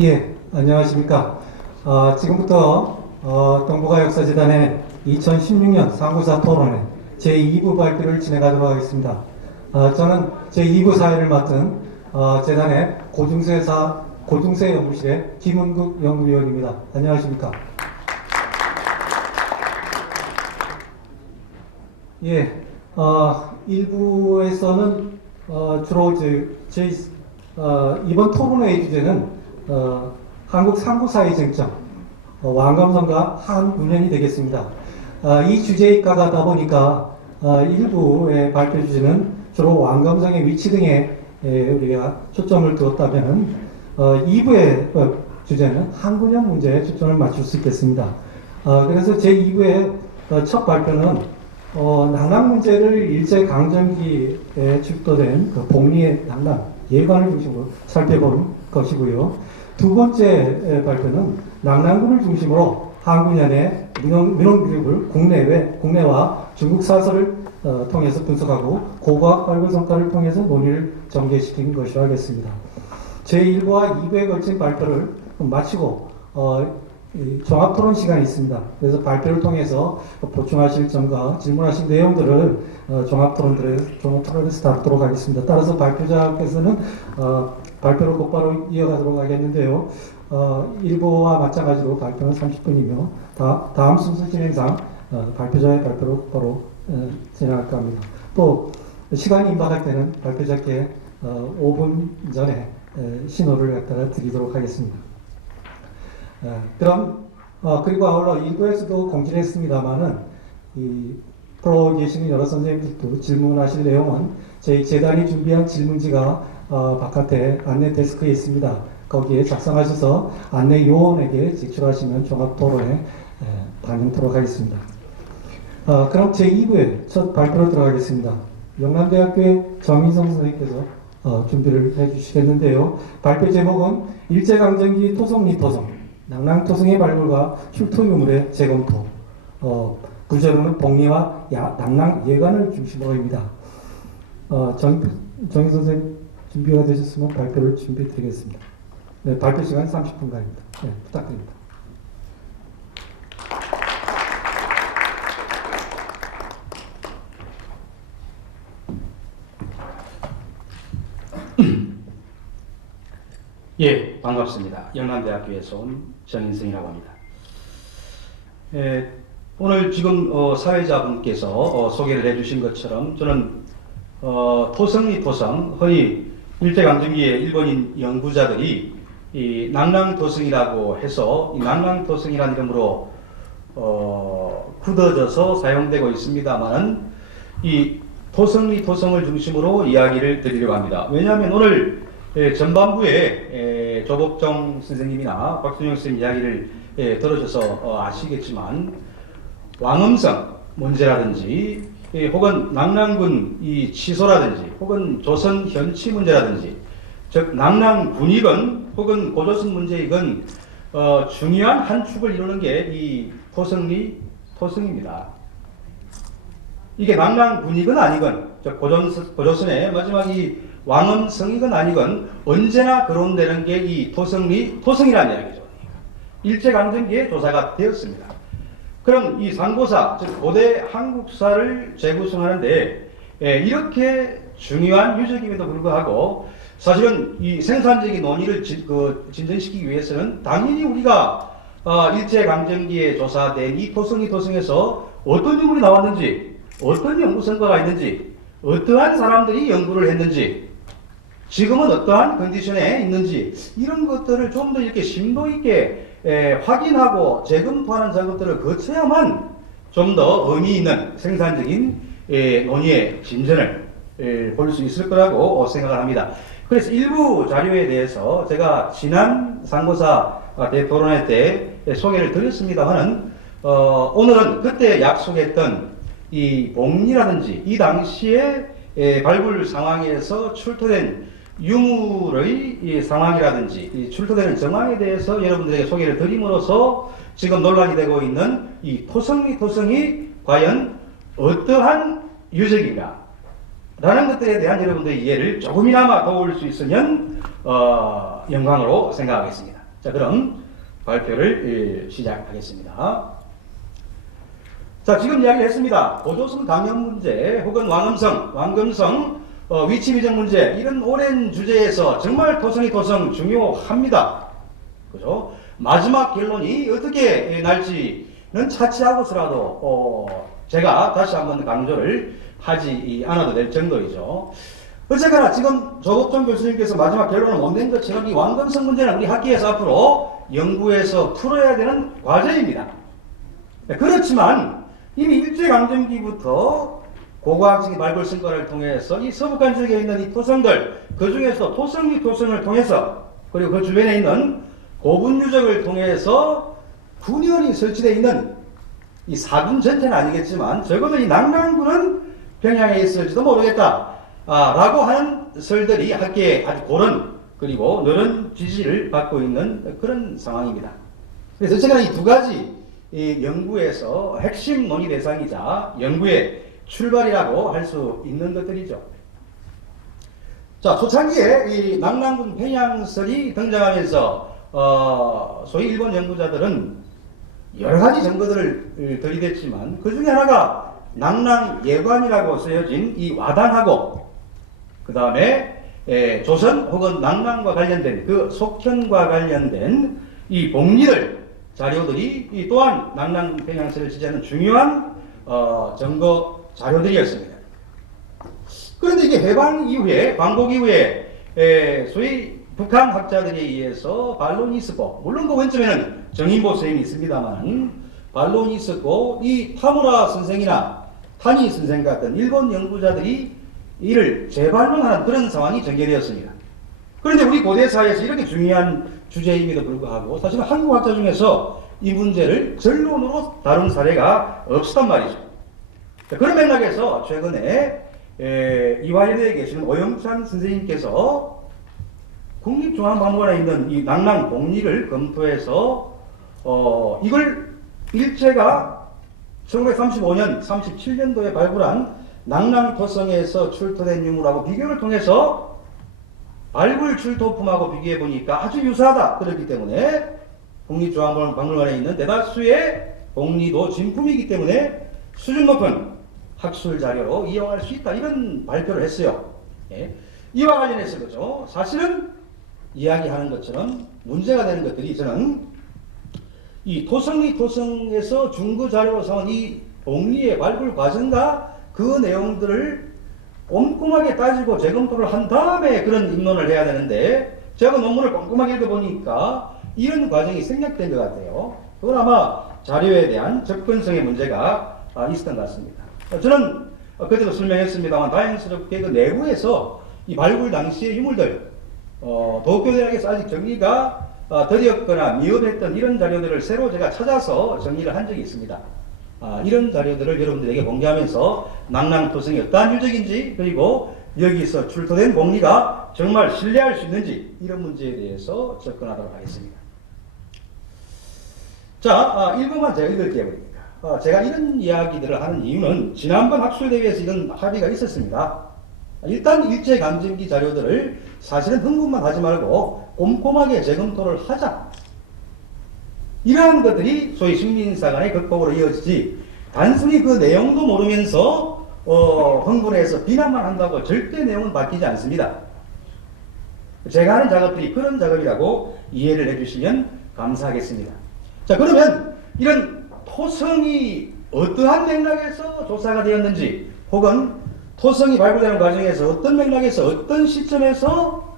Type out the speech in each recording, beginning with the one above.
예, 안녕하십니까. 지금부터 동북아 역사재단의 2016년 상고사 토론회 제2부 발표를 진행하도록 하겠습니다. 저는 제2부 사회를 맡은 재단의 고중세 연구실의 김은국 연구위원입니다. 안녕하십니까. 예, 1부에서는 주로 이번 토론회의 주제는 한국 상고사의 쟁점, 왕감성과 한문현이 되겠습니다. 이 주제에 입각하다 보니까 일부의 발표 주제는 주로 왕감성의 위치 등에 우리가 초점을 두었다면 2부의 주제는 한문현 문제에 초점을 맞출 수 있겠습니다. 그래서 제2부의 첫 발표는 낙랑 문제를 일제강점기에 출토된 그 복리의 낙랑, 예관을 중심으로 살펴보는 것이고요. 두 번째 발표는 낙랑군을 중심으로 한국연의 민원교육을 국내와 중국 사설을 통해서 분석하고 고고학 발굴 성과를 통해서 논의를 전개시킨 것이라 하겠습니다. 제1부와 2부에 걸친 발표를 마치고 종합토론 시간이 있습니다. 그래서 발표를 통해서 보충하실 점과 질문하신 내용들을 종합토론에서 다루도록 하겠습니다. 따라서 발표자께서는 발표를 곧바로 이어가도록 하겠는데요. 1부와 마찬가지로 발표는 30분이며 다음 순서 진행상 발표자의 발표를 곧바로 진행할까 합니다. 또 시간이 임박할 때는 발표자께 5분 전에 신호를 갖다가 드리도록 하겠습니다. 그리고 아울러 1부에서도 공지했습니다만은 이 프로 계시는 여러 선생님들도 질문하실 내용은 저희 재단이 준비한 질문지가 바깥에 안내 데스크에 있습니다. 거기에 작성하셔서 안내 요원에게 제출하시면 종합토론에 반영토록 하겠습니다. 그럼 제2부의 첫 발표로 들어가겠습니다. 영남대학교의 정인성 선생님께서 준비를 해주시겠는데요. 발표 제목은 일제강점기 토성 리토성, 낙랑토성의 발굴과 출토 유물의 재검토, 구조로는 복리와 낙랑 예관을 중심으로입니다. 정인 선생님 준비가 되셨으면 발표를 준비해 드리겠습니다. 네, 발표 시간 30분간입니다. 네, 부탁드립니다. 예, 반갑습니다. 영남대학교에서 온 정인승이라고 합니다. 오늘 지금 사회자분께서 소개를 해주신 것처럼 저는 토성, 흔히 일제강점기의 일본인 연구자들이 이 낙랑토성이라고 해서 이 낙랑토성이라는 이름으로 굳어져서 사용되고 있습니다만은 이 토성을 중심으로 이야기를 드리려고 합니다. 왜냐하면 오늘 전반부에 조복정 선생님이나 박순영 선생님 이야기를 들으셔서 아시겠지만 왕엄성 문제라든지 혹은 낙랑군 이 취소라든지 혹은 조선 현치 문제라든지 즉 낙랑군이건 혹은 고조선 문제이건 중요한 한 축을 이루는 게 이 토성입니다. 이게 낙랑군이건 아니건 즉 고조선의 마지막 이 왕엄성이건 아니건 언제나 거론되는 게 이 토성이라는 이야기죠. 일제강점기에 조사가 되었습니다. 그럼 이 상고사, 즉 고대 한국사를 재구성하는데 이렇게 중요한 유적임에도 불구하고 사실은 이 생산적인 논의를 진전시키기 위해서는 당연히 우리가 일제강점기에 조사된 이 토성에서 어떤 유물이 나왔는지, 어떤 연구 성과가 있는지, 어떠한 사람들이 연구를 했는지, 지금은 어떠한 컨디션에 있는지 이런 것들을 좀 더 이렇게 심도 있게 확인하고 재검토하는 작업들을 거쳐야만 좀 더 의미 있는 생산적인 논의의 진전을 볼 수 있을 거라고 생각을 합니다. 그래서 일부 자료에 대해서 제가 지난 상고사 대토론회 때 소개를 드렸습니다만은 오늘은 그때 약속했던 이 복리라든지 이 당시에 발굴 상황에서 출토된 유물의 이 상황이라든지 이 출토되는 정황에 대해서 여러분들에게 소개를 드림으로써 지금 논란이 되고 있는 이 토성이 과연 어떠한 유적인가 라는 것들에 대한 여러분들의 이해를 조금이나마 도울 수 있으면 영광으로 생각하겠습니다. 자, 그럼 발표를 시작하겠습니다. 자, 지금 이야기를 했습니다. 고조선 강연 문제 혹은 왕금성 위치 비정 문제, 이런 오랜 주제에서 정말 토성이 토성 중요합니다. 그죠? 마지막 결론이 어떻게 날지는 차치하고서라도 제가 다시 한번 강조를 하지 않아도 될 정도이죠. 어쨌거나 지금 조국종 교수님께서 마지막 결론을 못 낸 것처럼 이 왕금성 문제는 우리 학계에서 앞으로 연구해서 풀어야 되는 과제입니다. 그렇지만 이미 일제강점기부터 고고학적인 발굴 성과를 통해서 이 서북한 지역에 있는 이 토성들, 그 중에서 토성리 토성을 통해서, 그리고 그 주변에 있는 고분 유적을 통해서 9년이 설치되어 있는 이 사군 전체는 아니겠지만 적어도 이 낙랑군은 평양에 있을지도 모르겠다 라고 하는 설들이 학계에 아주 고른, 그리고 늘은 지지를 받고 있는 그런 상황입니다. 그래서 어쨌거나 이 두 가지 이 연구에서 핵심 논의 대상이자 연구의 출발이라고 할 수 있는 것들이죠. 자, 초창기에 이 낙랑군 평양설이 등장하면서 소위 일본 연구자들은 여러 가지 증거들을 들이댔지만 그 중에 하나가 낙랑예관이라고 쓰여진 이 와당하고, 그 다음에 조선 혹은 낙랑과 관련된 그 속현과 관련된 이 복리들 자료들이 이 또한 낙랑 평양설을 지지하는 중요한 증거 자료들이었습니다. 그런데 이게 해방 이후에, 광복 이후에 소위 북한 학자들에 의해서 반론이 있었고, 물론 그 원점에는 정인보 선생님이 있습니다만 반론이 있었고, 이 타무라 선생이나 타니 선생 같은 일본 연구자들이 이를 재반론하는 그런 상황이 전개되었습니다. 그런데 우리 고대사에서 이렇게 중요한 주제임에도 불구하고 사실은 한국 학자 중에서 이 문제를 전론으로 다룬 사례가 없었단 말이죠. 그런 맥락에서 최근에 이화여대에 계시는 오영찬 선생님께서 국립중앙박물관에 있는 이 낙랑 복리를 검토해서 이걸 일제가 1935년, 37년도에 발굴한 낙랑 토성에서 출토된 유물하고 비교를 통해서 발굴 출토품하고 비교해 보니까 아주 유사하다. 그렇기 때문에 국립중앙박물관에 있는 대다수의 복리도 진품이기 때문에 수준 높은 학술 자료로 이용할 수 있다. 이런 발표를 했어요. 예. 이와 관련해서 그죠. 사실은 이야기하는 것처럼 문제가 되는 것들이, 저는 이 토성리 토성에서 중거 자료로 삼은 이 복리의 발굴 과정과 그 내용들을 꼼꼼하게 따지고 재검토를 한 다음에 그런 입론을 해야 되는데, 제가 논문을 꼼꼼하게 읽어보니까 이런 과정이 생략된 것 같아요. 그건 아마 자료에 대한 접근성의 문제가 있었던 것 같습니다. 저는 그때도 설명했습니다만 다행스럽게 그 내부에서 이 발굴 당시의 유물들, 도쿄대학에서 아직 정리가 더뎠거나 미흡했던 이런 자료들을 새로 제가 찾아서 정리를 한 적이 있습니다. 이런 자료들을 여러분들에게 공개하면서 낙랑토성이 어떠한 유적인지, 그리고 여기서 출토된 복리가 정말 신뢰할 수 있는지, 이런 문제에 대해서 접근하도록 하겠습니다. 자, 1번만 제가 읽을게요. 그러니까 제가 이런 이야기들을 하는 이유는 지난번 학술대회에서 이런 합의가 있었습니다. 일단 일제강점기 자료들을 사실은 흥분만 하지 말고 꼼꼼하게 재검토를 하자. 이러한 것들이 소위 식민사 간의 극복으로 이어지지, 단순히 그 내용도 모르면서 흥분해서 비난만 한다고 절대 내용은 바뀌지 않습니다. 제가 하는 작업들이 그런 작업이라고 이해를 해주시면 감사하겠습니다. 자, 그러면 이런 토성이 어떠한 맥락에서 조사가 되었는지, 혹은 토성이 발굴되는 과정에서 어떤 맥락에서 어떤 시점에서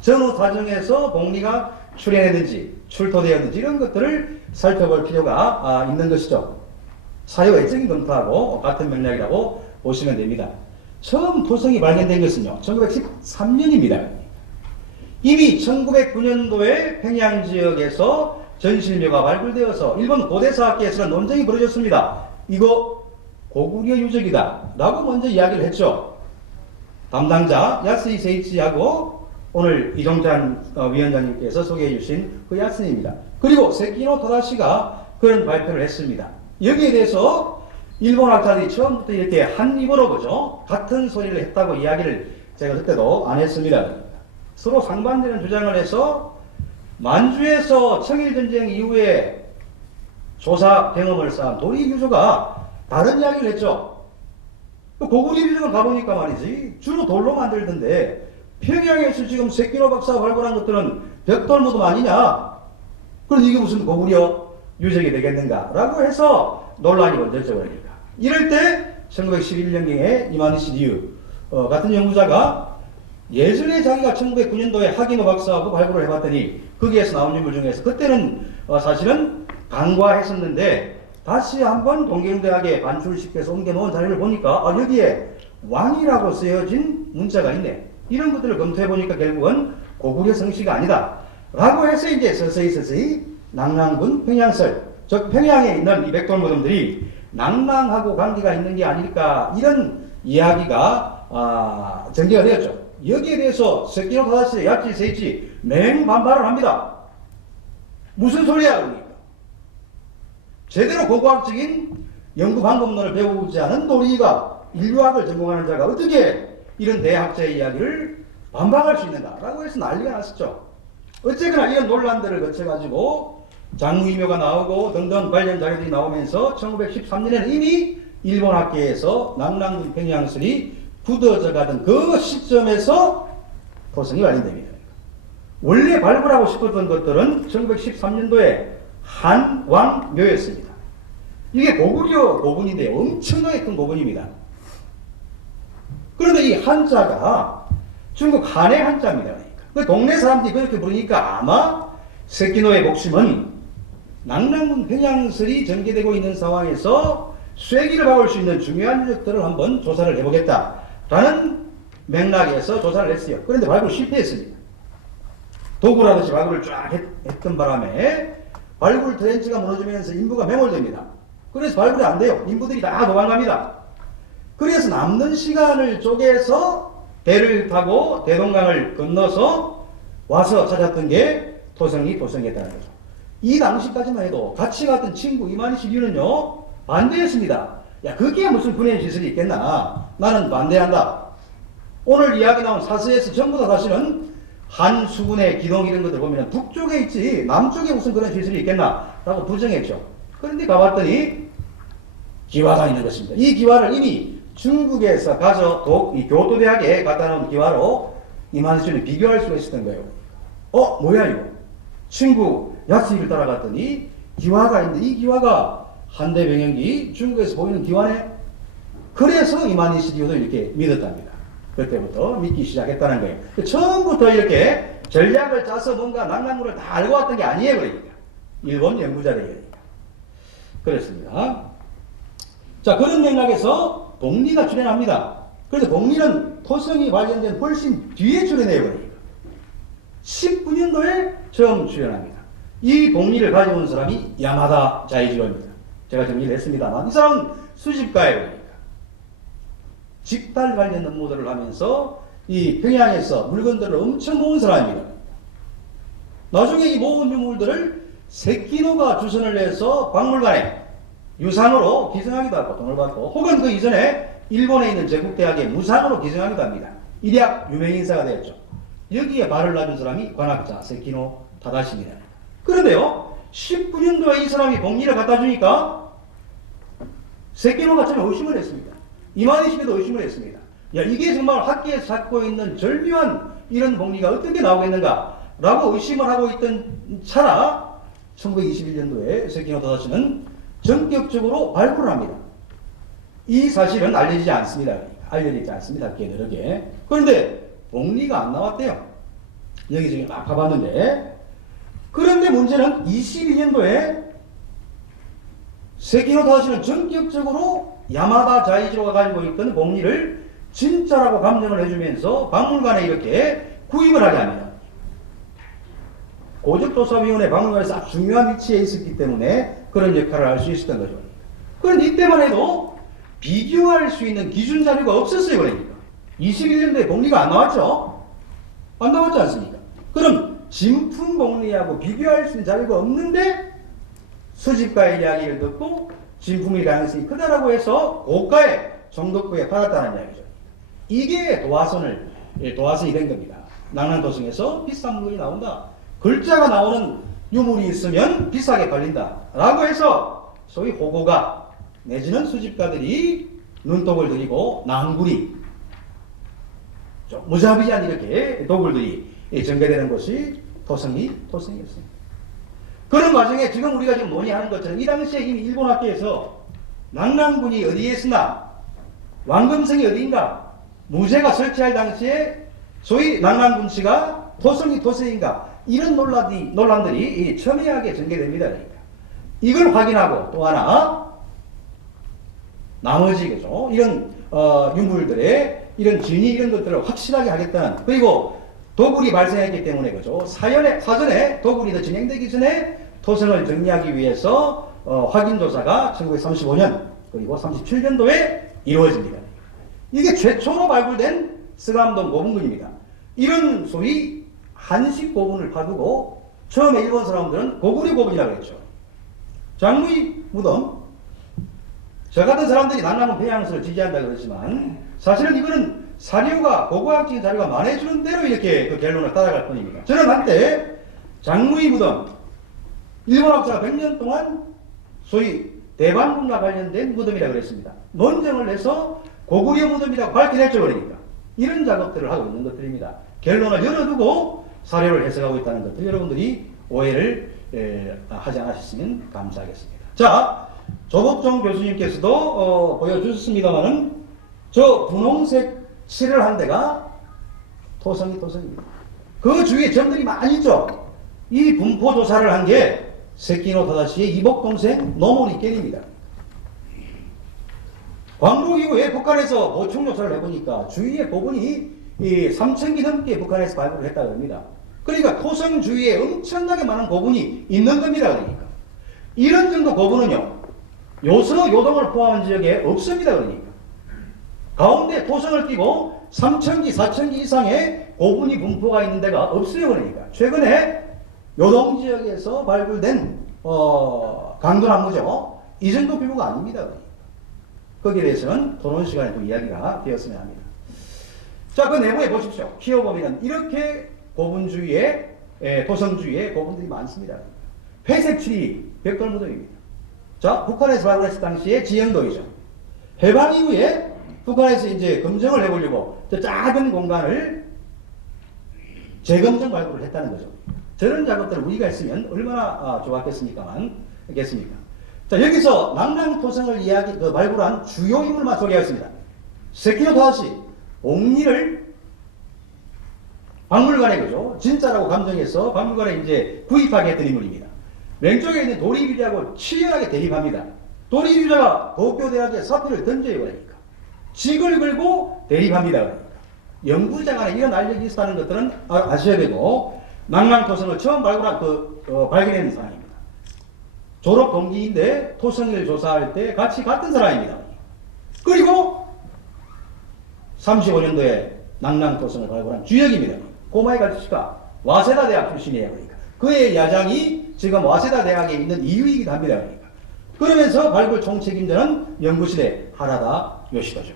전후 과정에서 복리가 출현했는지 출토되었는지, 이런 것들을 살펴볼 필요가 있는 것이죠. 사회 외적인 검토하고 같은 맥락이라고 보시면 됩니다. 처음 토성이 발견된 것은요 1913년입니다. 이미 1909년도에 평양 지역에서 전실묘가 발굴되어서 일본 고대사학계에서는 논쟁이 벌어졌습니다. 이거 고구려 유적이다 라고 먼저 이야기를 했죠. 담당자 야스이 세이치하고 오늘 이종찬 위원장님께서 소개해 주신 그 야스입니다. 그리고 세키노 토다시가 그런 발표를 했습니다. 여기에 대해서 일본 학자들이 처음부터 이렇게 한 입으로 그죠 같은 소리를 했다고 이야기를 제가 그때도 안 했습니다. 서로 상반되는 주장을 해서 만주에서 청일전쟁 이후에 조사 경험을 쌓은 도리 유조가 다른 이야기를 했죠. 고구려 유적을 가보니까 말이지 주로 돌로 만들던데 평양에서 지금 세키노 박사가 발굴한 것들은 벽돌무덤 아니냐? 그런데 이게 무슨 고구려 유적이 되겠는가? 라고 해서 논란이 번졌죠. 그러니까 이럴 때 1911년경에 이마니시 리우 같은 연구자가 예전에 자기가 1909년도에 하기노 박사하고 발굴을 해봤더니 거기에서 나온 인물 중에서 그때는 사실은 간과했었는데 다시 한번 동경대학에 반출시켜서 옮겨놓은 자료를 보니까 여기에 왕이라고 쓰여진 문자가 있네. 이런 것들을 검토해보니까 결국은 고구려 성씨가 아니다. 라고 해서 이제 서서히 낭랑군 평양설, 즉 평양에 있는 이 백돌무덤들이 낭랑하고 관계가 있는 게 아닐까 이런 이야기가 전개가 되었죠. 여기에 대해서 세키노 타다시 야치 세이치 맹반발을 합니다. 무슨 소리야 그러니까. 제대로 고고학적인 연구 방법론을 배우지 않은 도리가 인류학을 전공하는 자가 어떻게 이런 대학자의 이야기를 반박할 수 있는가라고 해서 난리가 났었죠. 어쨌거나 이런 논란들을 거쳐가지고 장무이묘가 나오고 등등 관련 자료들이 나오면서 1913년에는 이미 일본 학계에서 낭랑군 평양설이 굳어져 가던 그 시점에서 토성이 발견됩니다. 원래 발굴하고 싶었던 것들은 1913년도에 한왕묘였습니다. 이게 고구려 고분인데 엄청나게 큰 고분입니다. 그런데 이 한자가 중국 한의 한자입니다. 그 동네 사람들이 그렇게 부르니까 아마 세키노의 목심은 낭랑군 평양설이 전개되고 있는 상황에서 쐐기를 박을 수 있는 중요한 유적들을 한번 조사를 해보겠다라는 맥락에서 조사를 했어요. 그런데 발굴 실패했습니다. 도구라듯이 발굴을 쫙 했던 바람에 발굴 트렌치가 무너지면서 인부가 매몰됩니다. 그래서 발굴이 안 돼요. 인부들이 다 도망갑니다. 그래서 남는 시간을 쪼개서 배를 타고 대동강을 건너서 와서 찾았던 게 토성이었다는 거죠. 이 당시까지만 해도 같이 갔던 친구 이마니시 류는요 반대했습니다. 야 그게 무슨 군행 시설이 있겠나. 나는 반대한다. 오늘 이야기 나온 사서에서 전부 다 사실은 한수군의 기동 이런 것들 보면 북쪽에 있지 남쪽에 무슨 그런 시설이 있겠나 라고 부정했죠. 그런데 가봤더니 기와가 있는 것입니다. 이 기와를 이미 중국에서 이 교토대학에 갖다 놓은 기와로 이만희씨는 비교할 수가 있었던 거예요. 뭐야 이거. 친구 야스이를 따라갔더니 기와가 있는데 이 기와가 한대 병영기 중국에서 보이는 기와네. 그래서 이만희씨도 이렇게 믿었답니다. 그때부터 믿기 시작했다는 거예요. 처음부터 이렇게 전략을 짜서 뭔가 낭랑군을 다 알고 왔던 게 아니에요. 그러니까. 일본 연구자들이니까. 그렇습니다. 자, 그런 맥락에서 동리가 출연합니다. 그래서 동리는 토성이 발견된 훨씬 뒤에 출연해요. 그러니까. 19년도에 처음 출연합니다. 이 동리를 가지고 온 사람이 야마다 자이지로입니다. 제가 정리를 했습니다만 이 사람은 수집가예요. 직달 관련 업무들을 하면서 이 평양에서 물건들을 엄청 모은 사람입니다. 나중에 이 모은 유물들을 세키노가 주선을 해서 박물관에 유상으로 기증하기도 하고 돈을 받고 혹은 그 이전에 일본에 있는 제국대학에 무상으로 기증하기도 합니다. 이 대학 유명 인사가 되었죠. 여기에 발을 놔준 사람이 관학자 세키노 타다시입니다. 그런데요 19년도에 이 사람이 봉리를 갖다 주니까 세키노가 처음에 의심을 했습니다. 이마니시도 의심을 했습니다. 야 이게 정말 학계에서 찾고 있는 절묘한 이런 봉리가 어떻게 나오겠는가 라고 의심을 하고 있던 차라 1921년도에 세키노 타다시는 전격적으로 발굴을 합니다. 이 사실은 알려지지 않습니다. 알려지지 않습니다. 학계들에게. 그런데 봉리가 안 나왔대요. 여기저기 막 가봤는데 그런데 문제는 22년도에 세키노 타다시는 전격적으로 야마다 자이지로가 가지고 있던 봉리를 진짜라고 감정을 해주면서 박물관에 이렇게 구입을 하게 합니다. 고적조사위원회 박물관에서 아주 중요한 위치에 있었기 때문에 그런 역할을 할 수 있었던 거죠. 그런데 이때만 해도 비교할 수 있는 기준 자료가 없었어요. 그러니까 21년도에 봉리가 안 나왔죠. 안 나왔지 않습니까? 그럼 진품 봉리하고 비교할 수 있는 자료가 없는데 수집가의 이야기를 듣고 진품일 가능성이 크다라고 해서 고가의 정덕부에 팔았다는 이야기죠. 이게 도화선이 된 겁니다. 낭랑도성에서 비싼 물건이 나온다. 글자가 나오는 유물이 있으면 비싸게 팔린다 라고 해서 소위 호고가 내지는 수집가들이 눈독을 들이고 낭굴이 좀 무자비한 이렇게 도굴들이 전개되는 것이 토성이었습니다. 그런 과정에 지금 우리가 지금 논의하는 것처럼 이 당시에 이미 일본 학계에서 낙랑군이 어디에 있으나 왕금성이 어디인가 무쇠가 설치할 당시에 소위 낙랑군치가 토성인가 이런 논란들이 첨예하게 전개됩니다. 그러니까. 이걸 확인하고 또 하나 나머지 그죠 이런 유물들의 이런 진위 이런 것들을 확실하게 하겠다는 그리고 도굴이 발생했기 때문에 그죠 사전에 도굴이 더 진행되기 전에 토성을 정리하기 위해서 확인 조사가 1935년 그리고 37년도에 이루어집니다. 이게 최초로 발굴된 스감동 고분군입니다. 이런 소위 한식 고분을 파두고 처음에 일본 사람들은 고구려 고분이라고 했죠. 장무의 무덤 저 같은 사람들이 난나무 배양수를 지지한다 그러지만 사실은 이거는 사료가 고고학적인 자료가 말해주는 대로 이렇게 그 결론을 따라갈 뿐입니다. 저는 한때 장무의 무덤 일본 학자가 100년 동안 소위 대반군과 관련된 무덤이라고 그랬습니다. 논정을 해서 고구려 무덤이라고 밝혀냈죠. 그러니까 이런 작업들을 하고 있는 것들입니다. 결론을 열어두고 사료를 해석하고 있다는 것들 여러분들이 오해를 하지 않으셨으면 감사하겠습니다. 자, 조복종 교수님께서도 보여주셨습니다만은 저 분홍색 칠을 한 데가 토성입니다. 그 주위에 점들이 많이 있죠. 이 분포 조사를 한 게 세키노 타다시의 이복 동생 노모리 겐입니다. 광복 이후에 북한에서 보충 조사를 해보니까 주위의 고분이 3,000기 넘게 북한에서 발굴을 했다고 합니다. 그러니까 토성 주위에 엄청나게 많은 고분이 있는 겁니다. 그러니까 이런 정도 고분은요 요서 요동을 포함한 지역에 없습니다. 그러니까 가운데 토성을 끼고 3,000기 4,000기 이상의 고분이 분포가 있는 데가 없어요. 그러니까 최근에 요동 지역에서 발굴된 강도나무죠 이 정도 규모가 아닙니다. 그러니까. 거기에 대해서는 토론 시간에 또 이야기가 되었으면 합니다. 자, 그 내부에 보십시오. 키워보면 이렇게 고분 주위에 토성 주위에 고분들이 많습니다. 회색칠이 벽돌무덤입니다. 자, 북한에서 발굴했을 당시에 지형도이죠. 해방 이후에 북한에서 이제 검증을 해보려고 저 작은 공간을 재검증 발굴을 했다는 거죠. 저런 작업들을 우리가 했으면 얼마나 좋았겠습니까? 자, 여기서 낙랑토성을 발굴한 주요 인물만 소개하였습니다. 세키노 타다시, 옥리를 박물관에 그죠? 진짜라고 감정해서 박물관에 이제 구입하게 했던 인물입니다. 왼쪽에 있는 도리유자하고 치열하게 대립합니다. 도리유자가 도쿄대학에 사표를 던져요. 그러니까. 직을 걸고 대립합니다. 그러니까. 연구자 간에 이런 알력이 있다는 것들은 아셔야 되고, 낙랑토성을 처음 발견한 사람입니다. 졸업 동기인데 토성을 조사할 때 같이 갔던 사람입니다. 그리고 35년도에 낙랑토성을 발굴한 주역입니다. 고마이 가츠시가 와세다 대학 출신이에요. 그러니까. 그의 야장이 지금 와세다 대학에 있는 이유이기도 합니다. 그러니까. 그러면서 발굴 총책임자는 연구실의 하라다 요시다죠.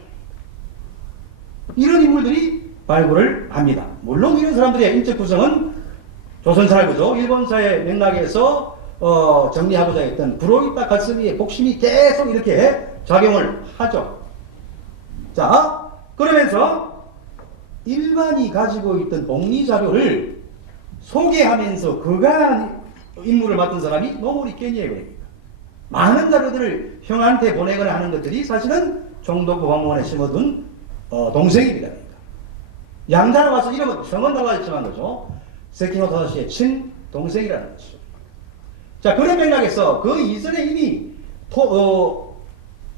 이런 인물들이 발굴을 합니다. 물론 이런 사람들의 인적 구성은 조선사를 그죠? 일본사의 맥락에서 정리하고자 했던 브로이타 가스미의 복심이 계속 이렇게 작용을 하죠. 자, 그러면서 일반이 가지고 있던 복리 자료를 소개하면서 그간 임무를 맡은 사람이 노모리 겐이에요. 그러니까. 많은 자료들을 형한테 보내거나 하는 것들이 사실은 종도구 박물관에 심어둔 동생입니다. 그러니까. 양자로 와서 이름은 성은 달라졌지만 거죠. 세키노 타다시의 친동생이라는 것이죠. 자, 그런 맥락에서 그 이전에 이미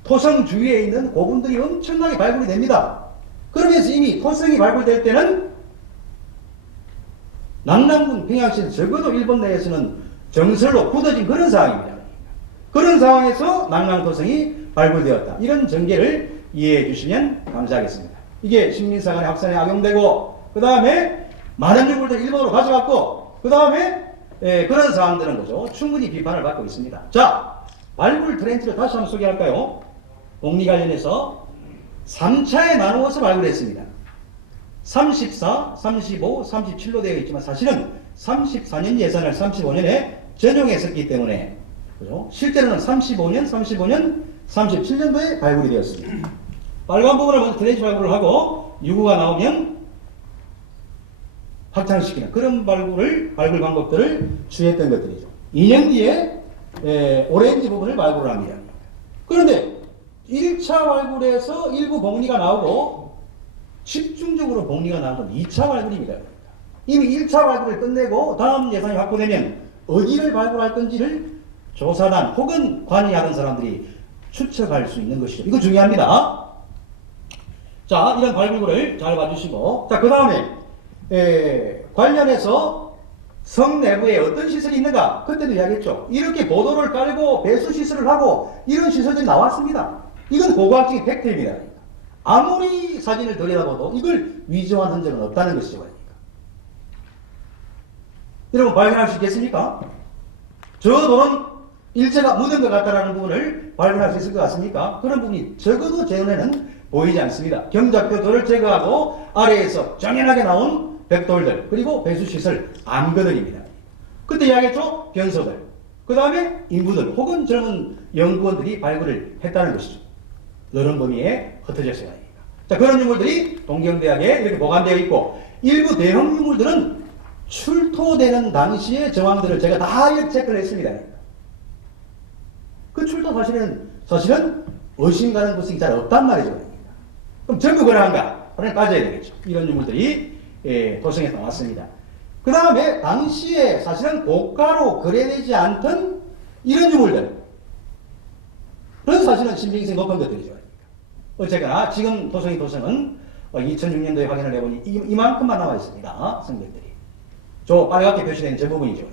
토성 주위에 있는 고분들이 엄청나게 발굴이 됩니다. 그러면서 이미 토성이 발굴될 때는 낙랑군 평양시에서 적어도 일본 내에서는 정설로 굳어진 그런 상황입니다. 그런 상황에서 낙랑토성이 발굴되었다. 이런 전개를 이해해 주시면 감사하겠습니다. 이게 식민사관의 확산에 악용되고 그 다음에 많은 유물들 일본으로 가져갔고 그 다음에 그런 사항들은 거죠. 충분히 비판을 받고 있습니다. 자, 발굴 트렌드를 다시 한번 소개할까요? 옥리 관련해서 3차에 나누어서 발굴했습니다. 34, 35, 37로 되어 있지만 사실은 34년 예산을 35년에 전용했었기 때문에 그죠? 실제로는 35년, 37년도에 발굴이 되었습니다. 빨간 부분을 먼저 트렌치 발굴을 하고 유구가 나오면 확장시키는 그런 발굴 방법들을 취했던 것들이죠. 2년 뒤에 오렌지 부분을 발굴을 합니다. 그런데 1차 발굴에서 일부 복리가 나오고 집중적으로 복리가 나온 건 2차 발굴입니다. 이미 1차 발굴을 끝내고 다음 예산이 확보되면 어디를 발굴할 건지를 조사단 혹은 관여하는 사람들이 추측할 수 있는 것이죠. 이거 중요합니다. 자, 이런 발굴을 잘 봐주시고, 자, 그 다음에 관련해서 성 내부에 어떤 시설이 있는가? 그때도 이야기했죠. 이렇게 보도를 깔고 배수 시설을 하고 이런 시설들이 나왔습니다. 이건 고고학적인 팩트입니다. 아무리 사진을 들여다봐도 이걸 위조한 흔적은 없다는 것이죠. 그러니까. 여러분 발견할 수 있겠습니까? 저 돌은 일제가 묻은 것 같다라는 부분을 발견할 수 있을 것 같습니까? 그런 부분이 적어도 제 눈에는 보이지 않습니다. 경작표 돌을 제거하고 아래에서 정연하게 나온 벽돌들 그리고 배수시설 암거들입니다. 그때 이야기했죠? 변소들. 그 다음에 인부들 혹은 젊은 연구원들이 발굴을 했다는 것이죠. 넓은 범위에 흩어졌어야 하니까. 자, 그런 유물들이 동경대학에 이렇게 보관되어 있고 일부 대형 유물들은 출토되는 당시의 정황들을 제가 다 이렇게 체크를 했습니다. 그 출토 사실은 의심가는 것이 잘 없단 말이죠. 그럼 전부 그러한가? 그럼 따져야 되겠죠. 이런 유물들이 도성에서 나왔습니다. 그 다음에 당시에 사실은 고가로 거래되지 않던 이런 유물들. 그런 사실은 신빙성이 높은 것들이죠. 어쨌거나 지금 도성은 2006년도에 확인을 해보니 이만큼만 나와 있습니다. 성벽들이. 저 빨갛게 표시된 저 부분이죠.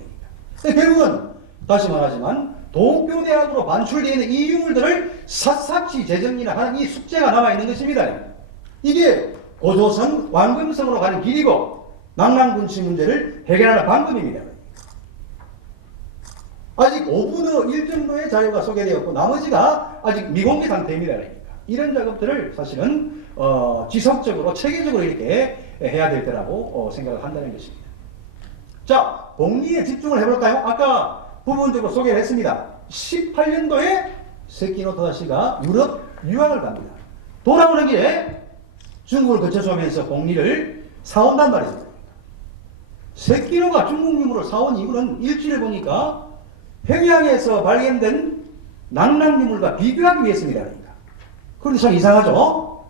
그러니까. 결국은 다시 말하지만 동표대학으로 반출되어 있는 이 유물들을 샅샅이 재정리를 하는 이 숙제가 남아있는 것입니다. 이게 고조성, 왕금성으로 가는 길이고 낙랑군치 문제를 해결하는 방법입니다. 아직 5분의 1 정도의 자료가 소개되었고 나머지가 아직 미공개 상태입니다. 그러니까. 이런 작업들을 사실은 지속적으로 체계적으로 이렇게 해야 될 때라고 생각을 한다는 것입니다. 자, 복리에 집중을 해볼까요? 아까 부분적으로 소개를 했습니다. 18년도에 세키노 토다시가 유럽 유학을 갑니다. 돌아오는 길에 중국을 거쳐서 오면서 복리를 사온단 말이죠. 세키노가 중국 유물을 사온 이유는 일지를 보니까 평양에서 발견된 낙랑 유물과 비교하기 위해서입니다. 그러니까. 그런데 참 이상하죠?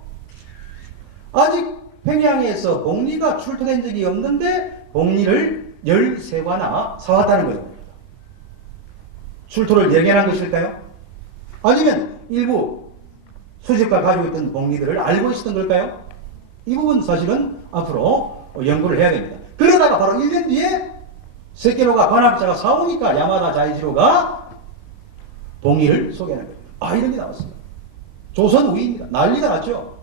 아직 평양에서 복리가 출토된 적이 없는데 복리를 13관나 사왔다는 거죠. 출토를 예견한 것일까요? 아니면 일부 수집가 가지고 있던 복리들을 알고 있었던 걸까요? 이 부분 사실은 앞으로 연구를 해야 됩니다. 그러다가 바로 1년 뒤에 세키노가 관학자가 사오니까 야마다 자이지로가 복리를 소개하는 겁니다. 아, 이런 게 나왔습니다. 조선 우위입니다. 난리가 났죠.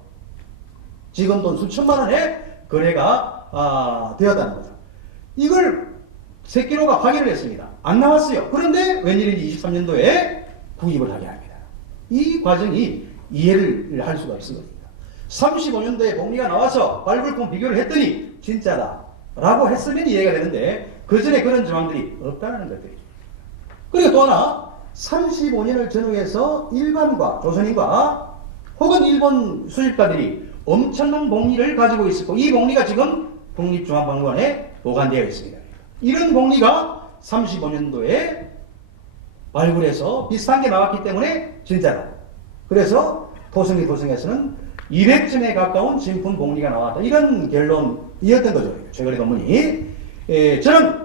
지금 돈 수천만 원의 거래가 되었다는 거죠. 이걸 세키노가 확인을 했습니다. 안 나왔어요. 그런데 웬일인지 23년도에 구입을 하게 합니다. 이 과정이 이해를 할 수가 있습니다. 35년도에 복리가 나와서 발굴품 비교를 했더니 진짜다 라고 했으면 이해가 되는데 그 전에 그런 정황들이 없다는 것들이죠. 그리고 또 하나 35년을 전후해서 일반과 조선인과 혹은 일본 수집가들이 엄청난 복리를 가지고 있었고 이 복리가 지금 국립중앙박물관에 보관되어 있습니다. 이런 복리가 35년도에 발굴해서 비슷한 게 나왔기 때문에 진짜다. 그래서 도성에서는 200점에 가까운 진품 복리가 나왔다. 이런 결론이었던 거죠. 최근의 논문이. 저는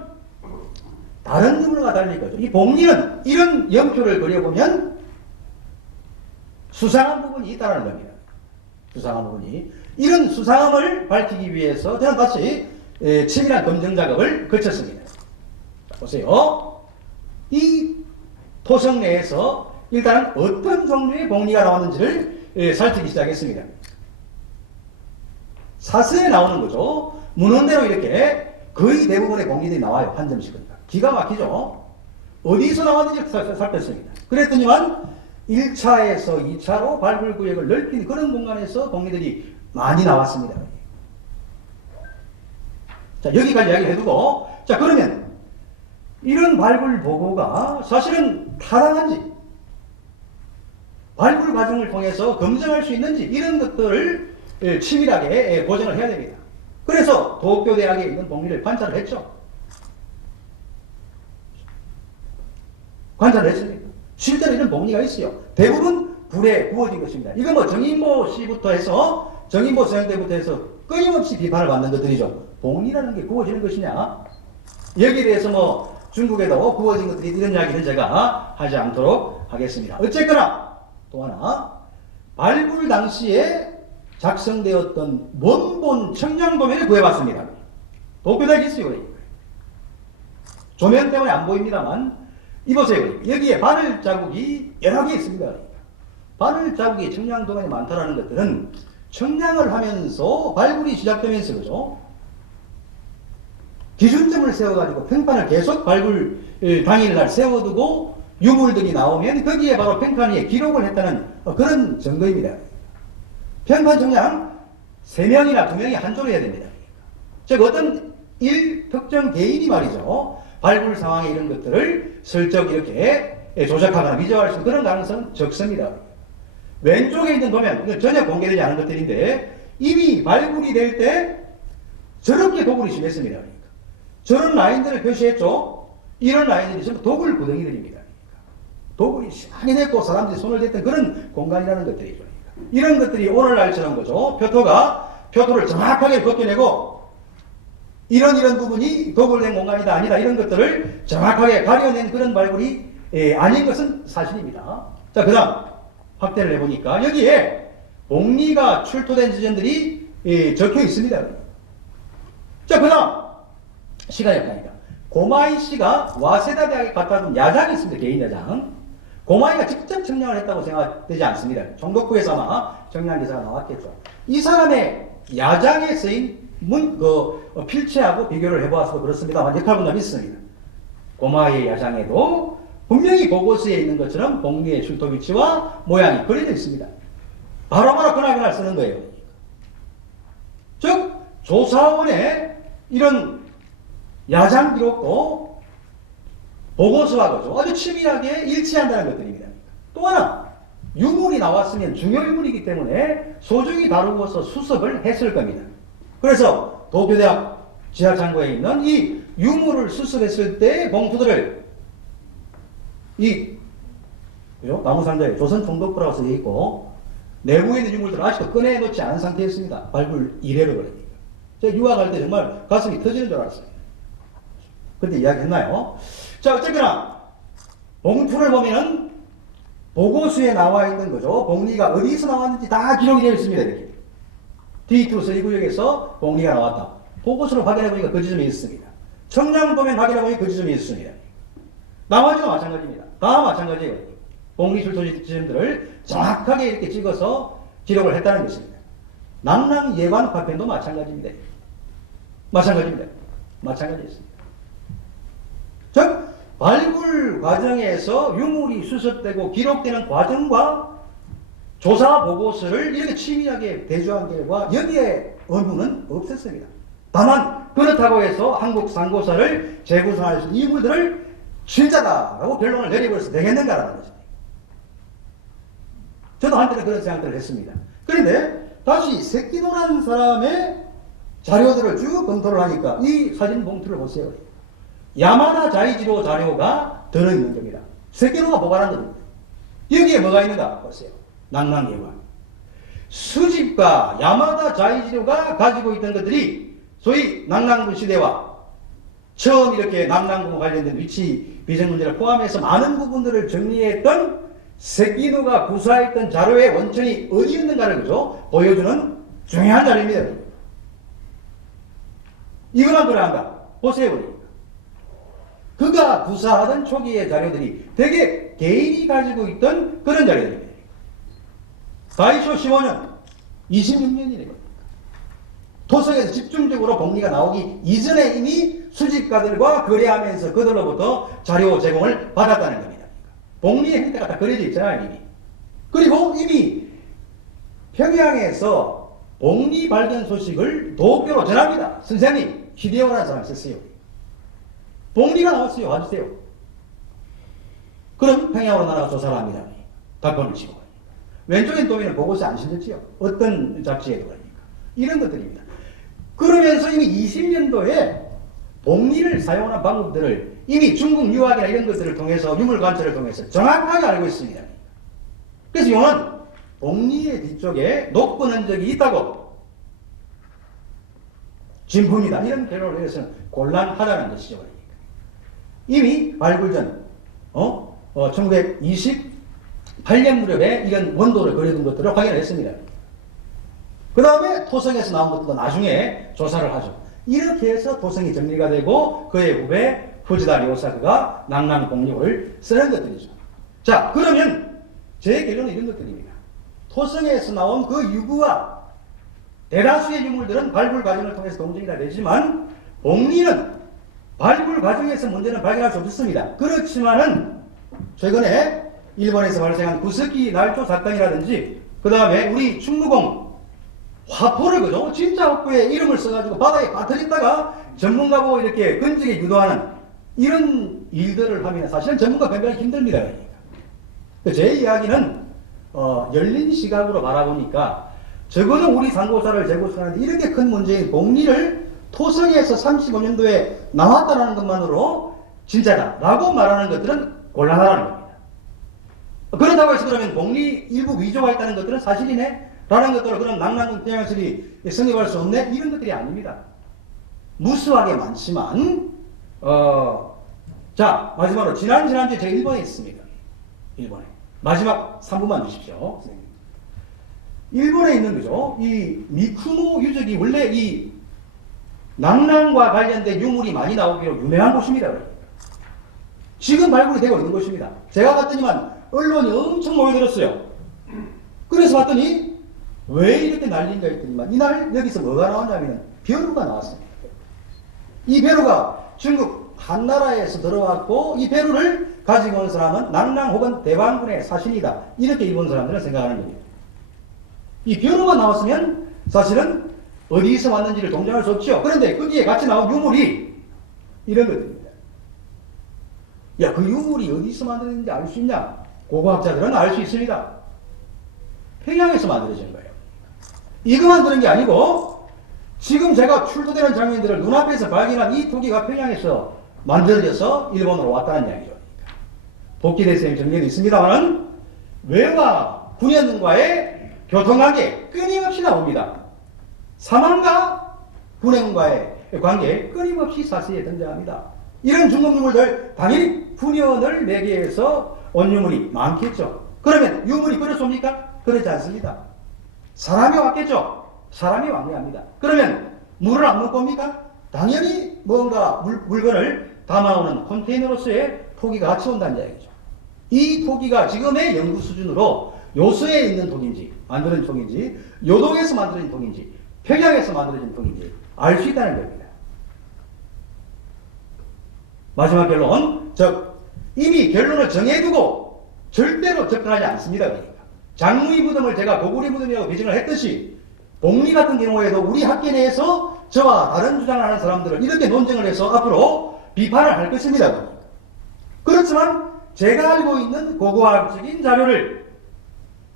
다른 유물과 달리 거죠. 이 복리는 이런 영표를 그려보면 수상한 부분이 있다는 겁니다. 수상한 부분이. 이런 수상함을 밝히기 위해서 저는 다시 치밀한 검증 작업을 거쳤습니다. 자, 보세요. 이 토성 내에서 일단 어떤 종류의 복리가 나왔는지를 살피기 시작했습니다. 사서에 나오는 거죠. 문헌대로 이렇게 거의 대부분의 복리들이 나와요. 한 점씩은. 기가 막히죠. 어디서 나왔는지 살폈습니다. 그랬더니만 1차에서 2차로 발굴구역을 넓힌 그런 공간에서 복리들이 많이 나왔습니다. 자, 여기까지 이야기를 해두고 자, 그러면 이런 발굴 보고가 사실은 타당한지, 발굴 과정을 통해서 검증할 수 있는지, 이런 것들을 치밀하게 보정을 해야 됩니다. 그래서 도쿄대학에 있는 봉리를 관찰을 했죠. 관찰을 했습니다. 실제로 이런 봉리가 있어요. 대부분 불에 구워진 것입니다. 이거 뭐 정인보 씨부터 해서, 정인보 서영 때부터 해서 끊임없이 비판을 받는 것들이죠. 봉리라는 게 구워지는 것이냐? 여기에 대해서 뭐 중국에도 구워진 것들이 이런 이야기는 제가 하지 않도록 하겠습니다. 어쨌거나 또 하나, 발굴 당시에 작성되었던 원본 청량도면을 구해봤습니다. 도쿄대학에 있어요. 조면 때문에 안 보입니다만 이보세요. 여기에 바늘 자국이 여러 개 있습니다. 바늘 자국이 청량도면에 많다라는 것들은 청량을 하면서 발굴이 시작되면서, 그죠? 기준점을 세워가지고 평판을 계속 발굴 당일날 세워두고 유물들이 나오면 거기에 바로 평판 위에 기록을 했다는 그런 증거입니다. 평판 청량 3명이나 2명이 한조로 해야 됩니다. 즉 어떤 특정 개인이 말이죠, 발굴 상황에 이런 것들을 슬쩍 이렇게 조작하거나 위조할 수 있는 그런 가능성은 적습니다. 왼쪽에 있는 도면, 이건 전혀 공개되지 않은 것들인데 이미 발굴이 될 때 저렇게 도굴이 심했습니다. 저런 라인들을 표시했죠. 이런 라인들이 전부 도굴 구덩이들입니다. 도굴이 심하게 됐고 사람들이 손을 댔던 그런 공간이라는 것들이죠. 이런 것들이 오늘날처럼, 거죠, 표토를 정확하게 벗겨내고 이런 부분이 도굴된 공간이다 아니다 이런 것들을 정확하게 가려낸 그런 발굴이 아닌 것은 사실입니다. 자, 그 다음 확대를 해보니까 여기에 봉리가 출토된 지점들이 적혀 있습니다. 자, 그 다음 시간이 없다니까 고마이 씨가 와세다 대학에 갖다 둔 야장이 있습니다. 개인 야장. 고마이가 직접 청량을 했다고 생각되지 않습니다. 정독부에서 아마 청량 기사가 나왔겠죠. 이 사람의 야장에 쓰인 필체하고 비교를 해보아서 그렇습니다만 역할분담이 있습니다. 고마이의 야장에도 분명히 보고서에 있는 것처럼 봉리의 출토 위치와 모양이 그려져 있습니다. 바로바로 그날 쓰는 거예요. 즉 조사원의 이런 야장 기록도 보고서와 그죠, 아주 치밀하게 일치한다는 것들입니다. 또 하나, 유물이 나왔으면 중요 유물이기 때문에 소중히 다루어서 수습을 했을 겁니다. 그래서 도쿄대학 지하창고에 있는 이 유물을 수습했을 때 봉투들을 나무상자에 조선 총독부라고 써 있고 내부에 있는 유물들을 아직도 꺼내놓지 않은 상태였습니다. 발굴 이래로 그러니까. 제가 유학할 때 정말 가슴이 터지는 줄 알았어요. 그때 이야기했나요? 자, 어쨌거나 봉투를 보면은 보고서에 나와 있는 거죠. 봉리가 어디서 나왔는지 다 기록이 되어 있습니다. 이렇게 D2 서리구역에서 봉리가 나왔다. 보고서를 확인해 보니까 그 지점이 있습니다. 청량도면 확인해 보니까 그 지점이 있습니다. 나머지가 마찬가지입니다. 다 마찬가지예요. 봉리 출토 지점들을 정확하게 이렇게 찍어서 기록을 했다는 것입니다. 남랑 예관 파편도 마찬가지입니다. 마찬가지입니다. 마찬가지였습니다. 즉 발굴 과정에서 유물이 수습되고 기록되는 과정과 조사 보고서를 이렇게 치밀하게 대조한 결과 여기에 의문은 없었습니다. 다만 그렇다고 해서 한국 상고사를 재구성할 수 있는 유물들을 진짜다라고 결론을 내려버려서 되겠는가라는 것입니다. 저도 한때는 그런 생각들을 했습니다. 그런데 다시 세키노라는 사람의 자료들을 쭉 검토를 하니까 이 사진 봉투를 보세요. 야마다 자이지로 자료가 들어있는 겁니다. 세키노가 보관한 겁니다. 여기에 뭐가 있는가 보세요. 낭랑예관. 수집가 야마다 자이지로가 가지고 있던 것들이 소위 낭랑군 시대와 처음 이렇게 낭랑군과 관련된 위치 비전 문제를 포함해서 많은 부분들을 정리했던 세키노가 구사했던 자료의 원천이 어디 있는가를, 그죠, 보여주는 중요한 자료입니다. 이거만 그러한가 보세요. 그가 구사하던 초기의 자료들이 대개 개인이 가지고 있던 그런 자료들입니다. 다이쇼 15년 26년이네요. 토성에서 집중적으로 봉리가 나오기 이전에 이미 수집가들과 거래하면서 그들로부터 자료 제공을 받았다는 겁니다. 봉리의 형태가 다 그려져 있잖아요, 이미. 그리고 이미 평양에서 봉리 발견 소식을 도쿄로 전합니다. 선생님, 히데오라는 사람이 썼어요. 복리가 나왔어요. 와주세요. 그럼 평양으로 날아가 조사를 합니다. 답변을 치고. 왼쪽엔 보면 보고서 안 실렸지요. 어떤 잡지에도 그러니까. 이런 것들입니다. 그러면서 이미 20년도에 복리를 사용하는 방법들을 이미 중국 유학이나 이런 것들을 통해서 유물 관찰을 통해서 정확하게 알고 있습니다. 그래서 용은 복리의 뒤쪽에 높은 흔적이 있다고 진품이다. 이런 결론을 내려서는 곤란하다는 것이죠. 그러니까. 이미 발굴 전 1928년 무렵에 이런 원도를 그려둔 것들을 확인을 했습니다. 그 다음에 토성에서 나온 것도 나중에 조사를 하죠. 이렇게 해서 토성이 정리가 되고 그의 후배 후지다 료사크가 낭랑 공룡을 쓰는 것들이죠. 자, 그러면 제 결론은 이런 것들입니다. 토성에서 나온 그 유구와 대다수의 유물들은 발굴 과정을 통해서 동정이 다 되지만 복리는 발굴 과정에서 문제는 발견할 수 없었습니다. 그렇지만은 최근에 일본에서 발생한 구석기 날조 사건이라든지 그 다음에 우리 충무공 화포를 그죠? 진짜 화포에 이름을 써가지고 바다에 빠뜨렸다가 전문가 보고 이렇게 건지게 유도하는 이런 일들을 하면 사실은 전문가 변별하기 힘듭니다. 그러니까. 제 이야기는 열린 시각으로 바라보니까 적어도 우리 상고사를 재구성하는데 이렇게 큰 문제인 복리를 토성에서 35년도에 나왔다는 것만으로 진짜다라고 말하는 것들은 곤란하다는 겁니다. 그렇다고 해서 그러면 복리 일부 위조가 있다는 것들은 사실이네? 라는 것들을 그럼 낭랑군 태양설이 성립할 수 없네? 이런 것들이 아닙니다. 무수하게 많지만 자 마지막으로 지난주에 제가 일본에 있습니다. 일본에 마지막 3분만 주십시오. 일본에 있는 거죠. 이 미쿠모 유적이 원래 이 낭랑과 관련된 유물이 많이 나오기로 유명한 곳입니다. 지금 발굴이 되고 있는 곳입니다. 제가 봤더니만 언론이 엄청 모여들었어요. 그래서 봤더니 왜 이렇게 난리인가 했더니만 이날 여기서 뭐가 나왔냐면 벼루가 나왔습니다. 이 벼루가 중국 한나라에서 들어왔고 이 벼루를 가지고 온 사람은 낭랑 혹은 대왕군의 사신이다. 이렇게 일본 사람들은 생각하는 겁니다. 이 벼루가 나왔으면 사실은 어디서 왔는지를 동정할 수 없죠. 그런데 거기에 같이 나온 유물이 이런 것들입니다. 야, 그 유물이 어디서 만들어졌는지 알 수 있냐? 고고학자들은 알 수 있습니다. 평양에서 만들어진 거예요. 이거만 들은 게 아니고 지금 제가 출토되는 장면들을 눈앞에서 발견한 이 토기가 평양에서 만들어져서 일본으로 왔다는 이야기죠. 복귀대생의 정리도 있습니다만 외와 군현과의 교통관계 끊임없이 나옵니다. 사망과 군현과의 관계 끊임없이 사슬에 등장합니다. 이런 중국 유물들 당연히 군현을 매개해서 온 유물이 많겠죠. 그러면 유물이 그렇습니까? 그렇지 않습니다. 사람이 왔겠죠. 사람이 왕래합니다. 그러면 물을 안 먹고 옵니까? 당연히 뭔가 물건을 담아오는 컨테이너로서의 토기가 같이 온다는 이야기죠. 이 토기가 지금의 연구 수준으로 요소에 있는 토기인지 만들어진 토기인지 요동에서 만들어진 토기인지 평양에서 만들어진 토기인지 알 수 있다는 겁니다. 마지막 결론, 즉 이미 결론을 정해두고 절대로 접근하지 않습니다. 그러니까 장무의 무덤을 제가 고구려 무덤이라고 비전을 했듯이 복리 같은 경우에도 우리 학계 내에서 저와 다른 주장을 하는 사람들을 이렇게 논쟁을 해서 앞으로 비판을 할 것입니다. 그러니까. 그렇지만 제가 알고 있는 고고학적인 자료를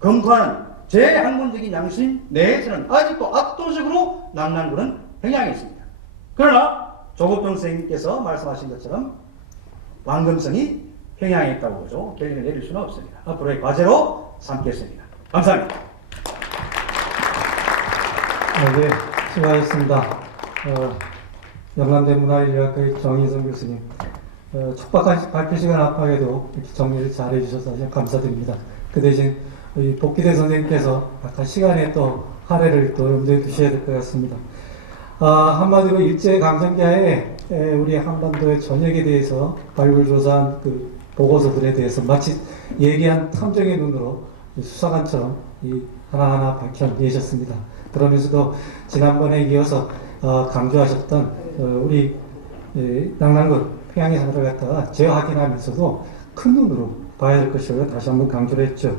검토하는 제 학문적인 양심 내에서는 아직도 압도적으로 낭랑군은 평양에 있습니다. 그러나 조국종 선생님께서 말씀하신 것처럼 왕금성이 평양에 있다고 보죠. 결론을 내릴 수는 없습니다. 앞으로의 과제로 삼겠습니다. 감사합니다. 네, 수고하셨습니다. 영남대 문화인류학과의 정인성 교수님, 촉박한 발표 시간 앞하게도 이렇게 정리를 잘 해주셔서 감사드립니다. 그 대신 복귀대 선생님께서 아까 시간에 또 할애를 또 염두에 두셔야 될 것 같습니다. 한마디로 일제강점기하에 우리 한반도의 전역에 대해서 발굴조사한 그 보고서들에 대해서 마치 예리한 탐정의 눈으로 수사관처럼 하나하나 밝혀내셨습니다. 그러면서도 지난번에 이어서 강조하셨던 우리 낭랑군 평양의 상을 갖다가 재확인하면서도 큰 눈으로 봐야 될 것이라고 다시 한번 강조를 했죠.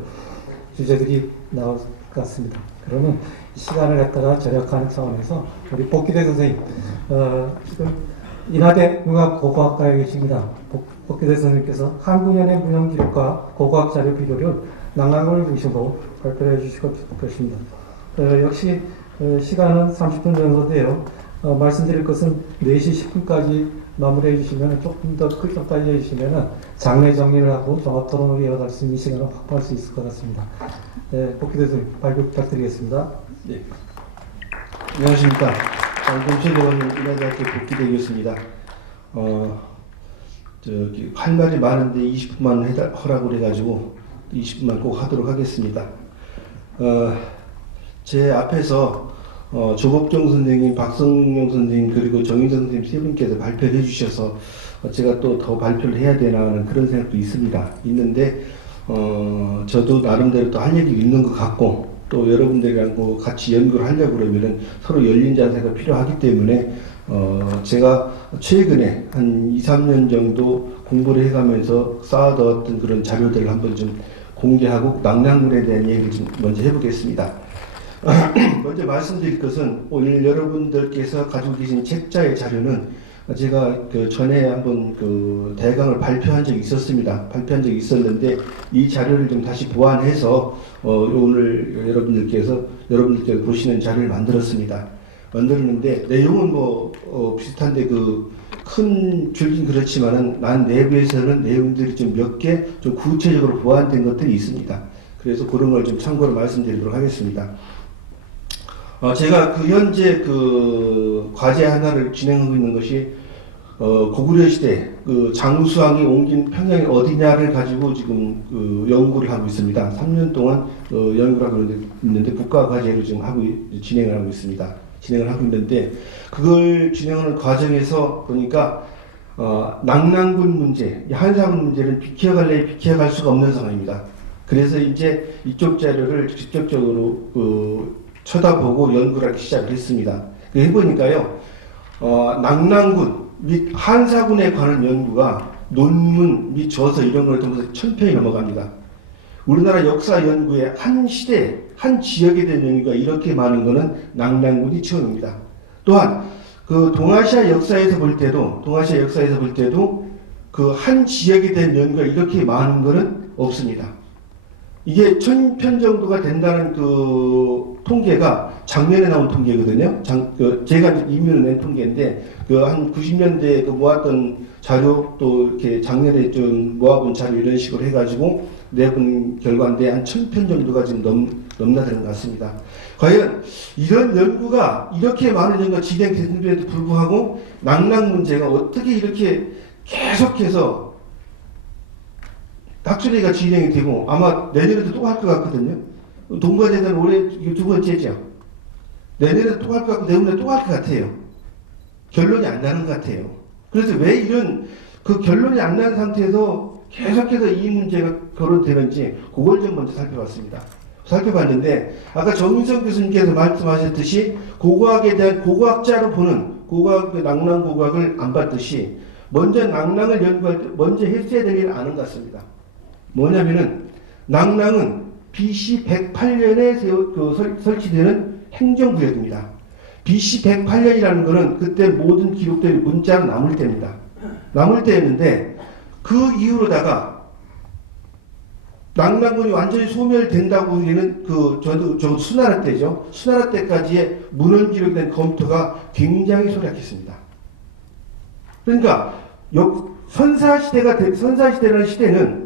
주제들이 나올 것 같습니다. 그러면 시간을 갖다가 절약하는 차원에서 우리 복귀대 선생님 지금 인하대 융합고고학과에 계십니다. 복귀대 선생님께서 한국연의 문헌기록과 고고학 자료 비교를 낭랑을 중심으로 발표를 해주실 것입니다. 역시 시간은 30분 정도인데요. 말씀드릴 것은 4시 10분까지 마무리해 주시면 조금 더 끝까지 해주시면 장례 정리를 하고 종합 토론을 이어갈 수 있는 시간을 확보할 수 있을 것 같습니다. 복귀대 선생님 발표 부탁드리겠습니다. 네. 안녕하십니까. 공천대원 인하대학교 복귀대 교수입니다. 할 말이 많은데 20분만 허락을 해가지고 20분만 꼭 하도록 하겠습니다. 제 앞에서 조복종 선생님, 박성용 선생님, 그리고 정인선 선생님 세 분께서 발표를 해주셔서 제가 또 더 발표를 해야 되나 하는 그런 생각도 있는데, 저도 나름대로 또 할 얘기 있는 것 같고, 또 여러분들이랑 뭐 같이 연구를 하려고 그러면은 서로 열린 자세가 필요하기 때문에, 제가 최근에 한 2, 3년 정도 공부를 해가면서 쌓아두었던 그런 자료들을 한번 좀 공개하고 낭랑문에 대한 얘기를 좀 먼저 해보겠습니다. 먼저 말씀드릴 것은 오늘 여러분들께서 가지고 계신 책자의 자료는 제가 그 전에 한번 그 대강을 발표한 적이 있었습니다. 발표한 적이 있었는데 이 자료를 좀 다시 보완해서 오늘 여러분들께서 보시는 자료를 만들었는데 내용은 뭐 비슷한데 그 큰 줄긴 그렇지만은 난 내부에서는 내용들이 좀 몇 개 좀 구체적으로 보완된 것들이 있습니다. 그래서 그런 걸 좀 참고로 말씀드리도록 하겠습니다. 제가 그 현재 그 과제 하나를 진행하고 있는 것이 고구려 시대 그 장수왕이 옮긴 평양이 어디냐를 가지고 지금 그 연구를 하고 있습니다. 3년 동안 연구를 하고 있는데 국가 과제로 지금 진행을 하고 있습니다. 진행을 하고 있는데 그걸 진행하는 과정에서 보니까 낭랑군 문제, 한사군 문제는 비켜갈 수가 없는 상황입니다. 그래서 이제 이쪽 자료를 직접적으로 쳐다보고 연구를 하기 시작을 했습니다. 해보니까요, 낭랑군 및 한사군에 관한 연구가 논문 및 저서 이런 걸 통해서 1000편이 넘어갑니다. 우리나라 역사 연구의 한 시대, 한 지역에 대한 연구가 이렇게 많은 것은 낭랑군이 처음입니다. 또한 그 동아시아 역사에서 볼 때도 그 한 지역에 대한 연구가 이렇게 많은 것은 없습니다. 이게 1000편 정도가 된다는 그 통계가 작년에 나온 통계거든요. 제가 임의로 낸 통계인데, 한 90년대에 모았던 자료, 또 이렇게 작년에 좀 모아본 자료 이런 식으로 해가지고 내본 결과인데, 한 1000편 정도가 지금 넘나드는 것 같습니다. 과연 이런 연구가, 이렇게 많은 연구가 진행됐는데도 불구하고, 낭랑 문제가 어떻게 이렇게 계속해서 학술회의가 진행이 되고 아마 내년에도 또 할 것 같거든요. 동부화재단 올해 이게 2번째죠. 내년에도 또 할 것 같고 내후년에 또 할 것 같아요. 결론이 안 나는 것 같아요. 그래서 왜 이런 그 결론이 안 난 상태에서 계속해서 이 문제가 거론되는지 그걸 좀 먼저 살펴봤는데 아까 정인성 교수님께서 말씀하셨듯이 고고학에 대한 고고학자로 보는 낭랑 고고학을 안 봤듯이 먼저 낭랑을 연구할 때 먼저 했어야 될 일을 아는 것 같습니다. 뭐냐면은 낭랑은 BC 108년에 설치되는 행정구역입니다. BC 108년이라는 것은 그때 모든 기록들이 문자로 남을 때입니다. 남을 때였는데 그 이후로다가 낭랑군이 완전히 소멸된다고 우리는 저도 수나라 때죠. 수나라 때까지의 문헌 기록에 대한 검토가 굉장히 소략했습니다. 그러니까 선사시대라는 시대는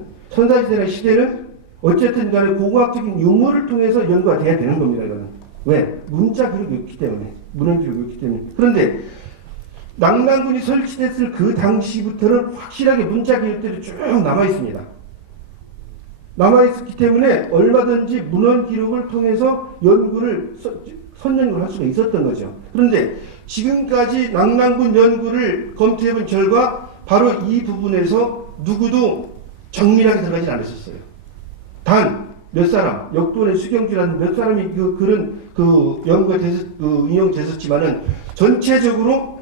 어쨌든 간에 고고학적인 유물을 통해서 연구가 돼야 되는 겁니다. 이거는. 왜? 문자 기록이 없기 때문에. 문헌 기록이 없기 때문에. 그런데 낭랑군이 설치됐을 그 당시부터는 확실하게 문자 기록들이 쭉 남아있습니다. 남아있기 때문에 얼마든지 문헌 기록을 통해서 선연구를 할 수가 있었던 거죠. 그런데 지금까지 낭랑군 연구를 검토해본 결과 바로 이 부분에서 누구도 정밀하게 들어가진 않았었어요. 단 몇 사람, 역도원의 수경주라는 몇 사람이 그런 연구가 인용됐었지만은 전체적으로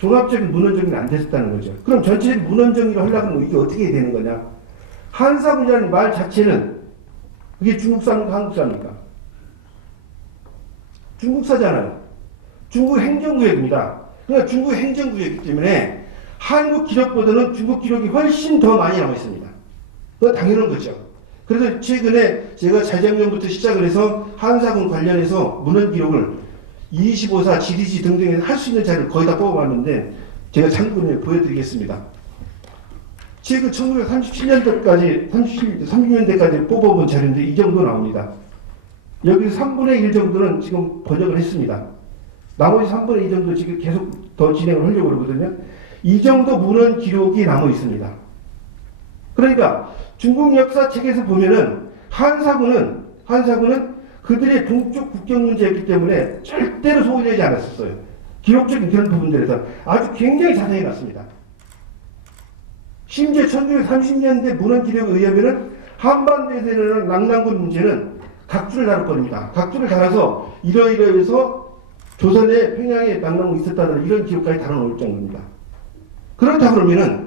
종합적인 문헌 정리는 안 됐었다는 거죠. 그럼 전체적인 문헌 정리를 하려고 하면 이게 어떻게 되는 거냐? 한사군이라는 말 자체는 그게 중국사입니까? 한국사입니까? 중국사잖아요. 중국 행정구역입니다. 그러니까 중국 행정구역이기 때문에 한국 기록보다는 중국 기록이 훨씬 더 많이 남아 있습니다. 그건 당연한 거죠. 그래서 최근에 제가 재작년부터 시작을 해서 한사군 관련해서 문헌 기록을 25사, GDG 등등에서 할 수 있는 자료를 거의 다 뽑아봤는데 제가 참고를 보여드리겠습니다. 최근 1937년도까지, 30년대까지 뽑아본 자료인데 이 정도 나옵니다. 여기서 3분의 1 정도는 지금 번역을 했습니다. 나머지 3분의 2 정도 지금 계속 더 진행을 하려고 그러거든요. 이 정도 문헌 기록이 남아 있습니다. 그러니까 중국 역사책에서 보면은 한사군은 그들의 동쪽 국경 문제였기 때문에 절대로 소홀하지 않았었어요. 기록적인 그런 부분들에서 아주 굉장히 자세히 놨습니다. 심지어 1930년대 문헌 기록에 의하면은 한반도에서 일어나는 낙랑군 문제는 각주를 다룰 겁니다. 각주를 달아서 이러이러해서 조선의 평양에 낙랑군이 있었다는 이런 기록까지 달아놓을 정도입니다. 그렇다 그러면은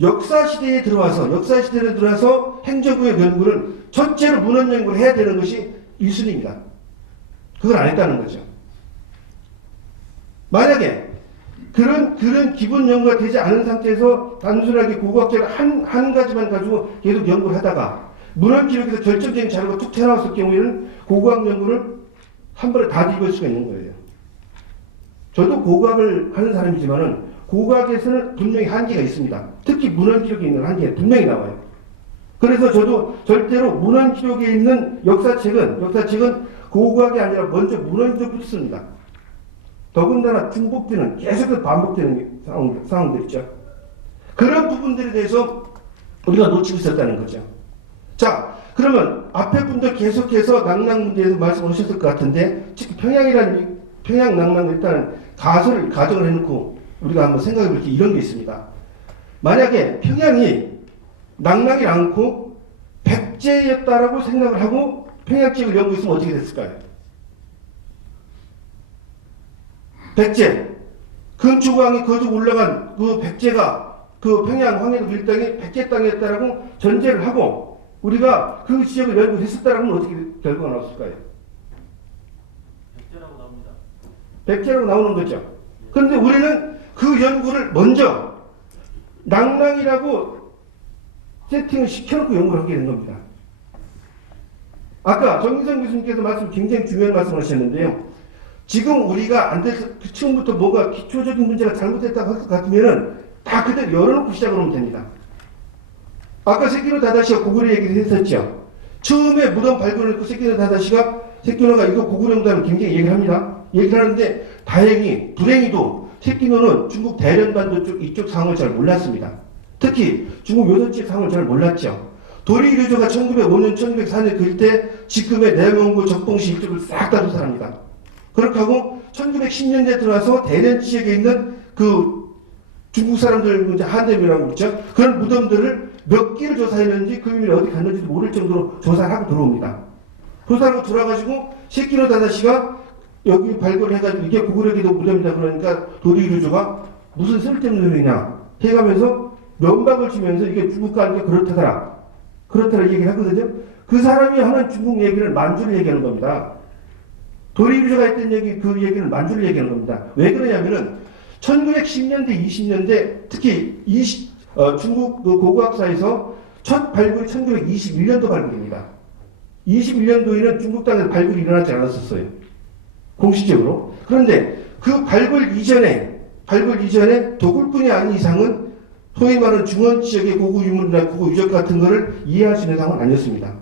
역사시대에 들어와서 행정구역 연구는 첫째로 문헌 연구를 해야 되는 것이 1순위입니다. 그걸 안 했다는 거죠. 만약에 그런 기본 연구가 되지 않은 상태에서 단순하게 고고학자를 한 가지만 가지고 계속 연구를 하다가 문헌 기록에서 결정적인 자료가 툭 튀어나왔을 경우에는 고고학 연구를 한 번에 다 뒤집을 수가 있는 거예요. 저도 고고학을 하는 사람이지만은 고고학에서는 분명히 한계가 있습니다. 특히 문헌 기록에 있는 한계가 분명히 나와요. 그래서 저도 절대로 문헌 기록에 있는 역사책은 고고학이 아니라 먼저 문헌적으로 씁니다. 더군다나 중복되는 계속해서 반복되는 상황들 있죠. 그런 부분들에 대해서 우리가 놓치고 있었다는 거죠. 자, 그러면 앞에 분들 계속해서 낙랑 문제에서 말씀하셨을 것 같은데 특히 평양 낙랑 일단 가정을 해놓고 우리가 한번 생각해 볼 때 이런 게 있습니다. 만약에 평양이 낙랑이 않고 백제였다라고 생각을 하고 평양 지역을 연구했으면 어떻게 됐을까요? 백제, 금초강이 거저 올라간 그 백제가 그 평양 황해도 밀당이 백제 땅이었다라고 전제를 하고 우리가 그 지역을 연구했었다라면 어떻게 결과가 나왔을까요? 백제라고 나옵니다. 백제라고 나오는 거죠. 그런데 우리는 그 연구를 먼저 낙랑이라고 세팅을 시켜놓고 연구를 하게 된 겁니다. 아까 정인성 교수님께서 굉장히 중요한 말씀을 하셨는데요. 지금 우리가 안 돼서 처음부터 뭐가 기초적인 문제가 잘못됐다고 할 것 같으면은 다 그대로 열어놓고 시작을 하면 됩니다. 아까 세키노 다다시가 고구려 얘기를 했었죠. 처음에 무덤 발굴했고 세키노가 이거 고구려 무덤을 굉장히 얘기를 합니다. 얘기를 하는데 다행히 불행히도 세키노는 중국 대련반도 쪽 이쪽 상황을 잘 몰랐습니다. 특히 중국 요선지 상황을 잘 몰랐죠. 도리류조가 1905년, 1904년 그때 지금의 내몽고 적봉시 이쪽을 싹 다 조사합니다. 그렇게 하고 1910년대에 들어와서 대련 지역에 있는 그 중국 사람들 이제 한대묘라고 있죠. 그런 무덤들을 몇 개를 조사했는지 그 의미를 어디 갔는지도 모를 정도로 조사를 하고 들어옵니다. 조사하고 들어와가지고 세키노 다다시가 여기 발굴을 해가지고 이게 고구려기도 무덤이다 그러니까 도리류조가 무슨 쓸데없는 소리냐 해가면서 면박을 치면서 이게 중국과 하니까 그렇다더라 얘기를 하거든요. 그 사람이 하는 중국 얘기를 만주를 얘기하는 겁니다. 도리류조가 했던 얘기, 그 얘기는 만주를 얘기하는 겁니다. 왜 그러냐면은 1910년대, 20년대 특히 중국 그 고고학사에서 첫 발굴이 1921년도 발굴입니다. 21년도에는 중국 땅에서 발굴이 일어나지 않았었어요. 공식적으로. 그런데 그 발굴 이전에 도굴뿐이 아닌 이상은 소위 말하는 중원 지역의 고구 유물이나 고구 유적 같은 거를 이해할 수 있는 상황은 아니었습니다.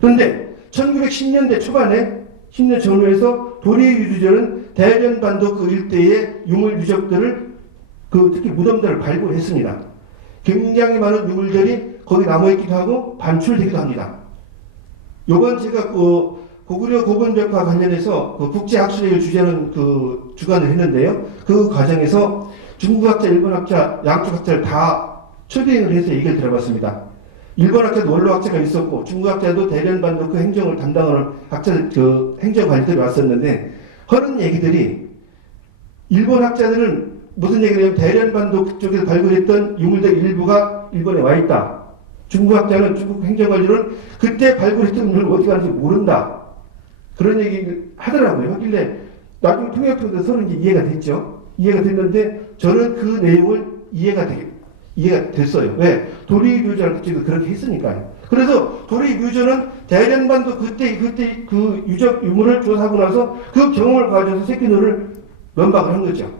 그런데 1910년대 초반에 10년 전후에서 도리류조는 대련반도 그 일대의 유물 유적들을 특히 무덤들을 발굴했습니다. 굉장히 많은 유물들이 거기 남아있기도 하고 반출되기도 합니다. 요번 제가 고구려 고본벽화 관련해서 국제학술회의를 주재하는 주관을 했는데요. 그 과정에서 중국학자, 일본학자, 양쪽 학자를 다 초대를 해서 얘기를 들어봤습니다. 일본학자도 원로학자가 있었고 중국학자도 대련반도 그 행정을 담당하는 학자들, 행정관리들이 왔었는데 하는 얘기들이 일본 학자들은 무슨 얘기를 하냐면 대련반도 쪽에서 발굴했던 유물들 일부가 일본에 와 있다. 중국 학자는 중국 행정관리는 그때 발굴했던 유물을 어디 가는지 모른다. 그런 얘기를 하더라고요. 하길래 나중에 통역하면서 서로 이제 이해가 됐죠. 이해가 됐는데 저는 그 내용을 이해가 됐어요. 왜? 도리유저랑 그쪽에서 그렇게 했으니까요. 그래서 도리유저는 대련반도 그때 그 유적 유물을 조사하고 나서 그 경험을 가져서 새끼노를 면박을 한 거죠.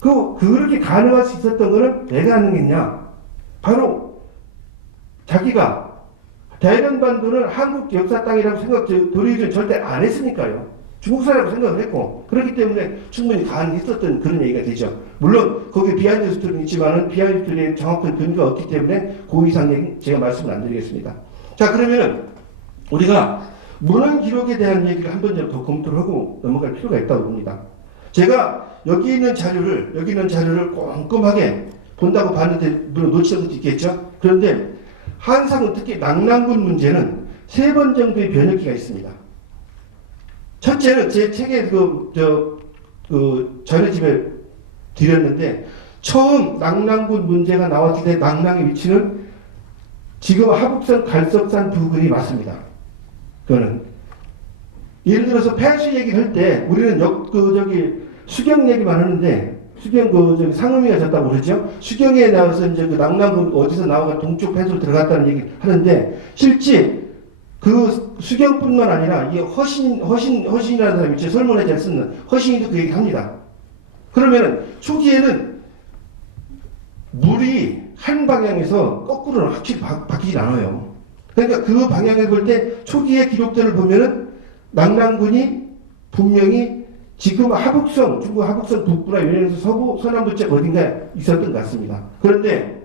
그렇게 가능할 수 있었던 거는 내가 하는 게 있냐? 바로 자기가 대련반도는 한국 역사 땅이라고 도리유저는 절대 안 했으니까요. 중국 사람이라고 생각을 했고, 그렇기 때문에 충분히 가능했었던 그런 얘기가 되죠. 물론 거기에 비하인드 스토리는 있지만은 비하인드 스토리에 정확한 근거가 없기 때문에 그 이상 얘기 제가 말씀을 안 드리겠습니다. 자, 그러면은 우리가 문헌 기록에 대한 얘기를 한 번 더 검토를 하고 넘어갈 필요가 있다고 봅니다. 제가 여기 있는 자료를 꼼꼼하게 본다고 봤는데 물론 놓치는 것도 있겠죠. 그런데 한상은 특히 낙랑군 문제는 3번 정도의 변혁기가 있습니다. 첫째는 제 책에 자료집에 드렸는데 처음 낙랑군 문제가 나왔을 때 낙랑의 위치는 지금 하북선 갈석산 부근이 맞습니다. 그거는 예를 들어서 폐수 얘기를 할 때 우리는 수경 얘기만 하는데 수경 상음이가 졌다고 그러죠. 수경에 나와서 이제 그 낙랑군 어디서 나와가 동쪽 폐수로 들어갔다는 얘기 하는데 실제 그 수경뿐만 아니라 이 허신이라는 사람이 제 설문에 잘 쓰는 허신이도 그 얘기 합니다. 그러면은 초기에는 물이 한 방향에서 거꾸로는 확실히 바뀌진 않아요. 그러니까 그 방향을 볼 때 초기의 기록들을 보면은 낙랑군이 분명히 지금 중국 하북성 북부나 연해에서 서부 서남부 쪽 어딘가에 있었던 것 같습니다. 그런데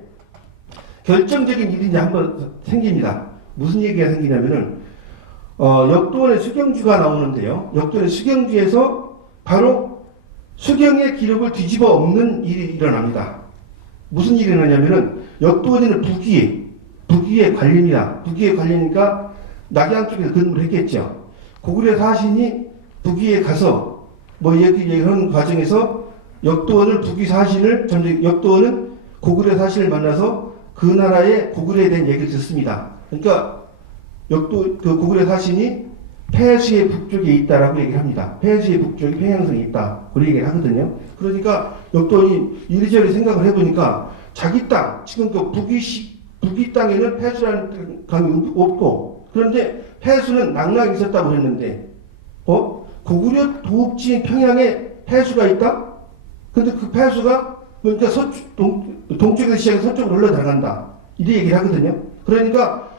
결정적인 일이 이제 한번 생깁니다. 무슨 얘기가 생기냐면은 역도원의 수경주가 나오는데요. 역도원의 수경주에서 바로 수경의 기록을 뒤집어 엎는 일이 일어납니다. 무슨 일이 일어나냐면은 역도원에는 북위에 관리입니다. 북위에 관리니까 낙양 쪽에서 근무를 했겠죠. 고구려 사신이 북위에 가서 얘기하는 과정에서 역도원은 고구려 사신을 만나서 그 나라의 고구려에 대한 얘기를 듣습니다. 그러니까 고구려 사신이 폐수의 북쪽에 있다라고 얘기를 합니다. 폐수의 북쪽에 평양성이 있다. 그런 얘기를 하거든요. 그러니까 역도원이 이리저리 생각을 해보니까 자기 땅, 지금 그 북위 땅에는 폐수라는 강이 없고, 그런데 폐수는 낙랑이 있었다고 했는데, 고구려 도읍지인 평양에 폐수가 있다? 근데 그 폐수가 그러니까 동쪽에서 시작해서 서쪽으로 흘러들어간다. 이렇게 얘기를 하거든요. 그러니까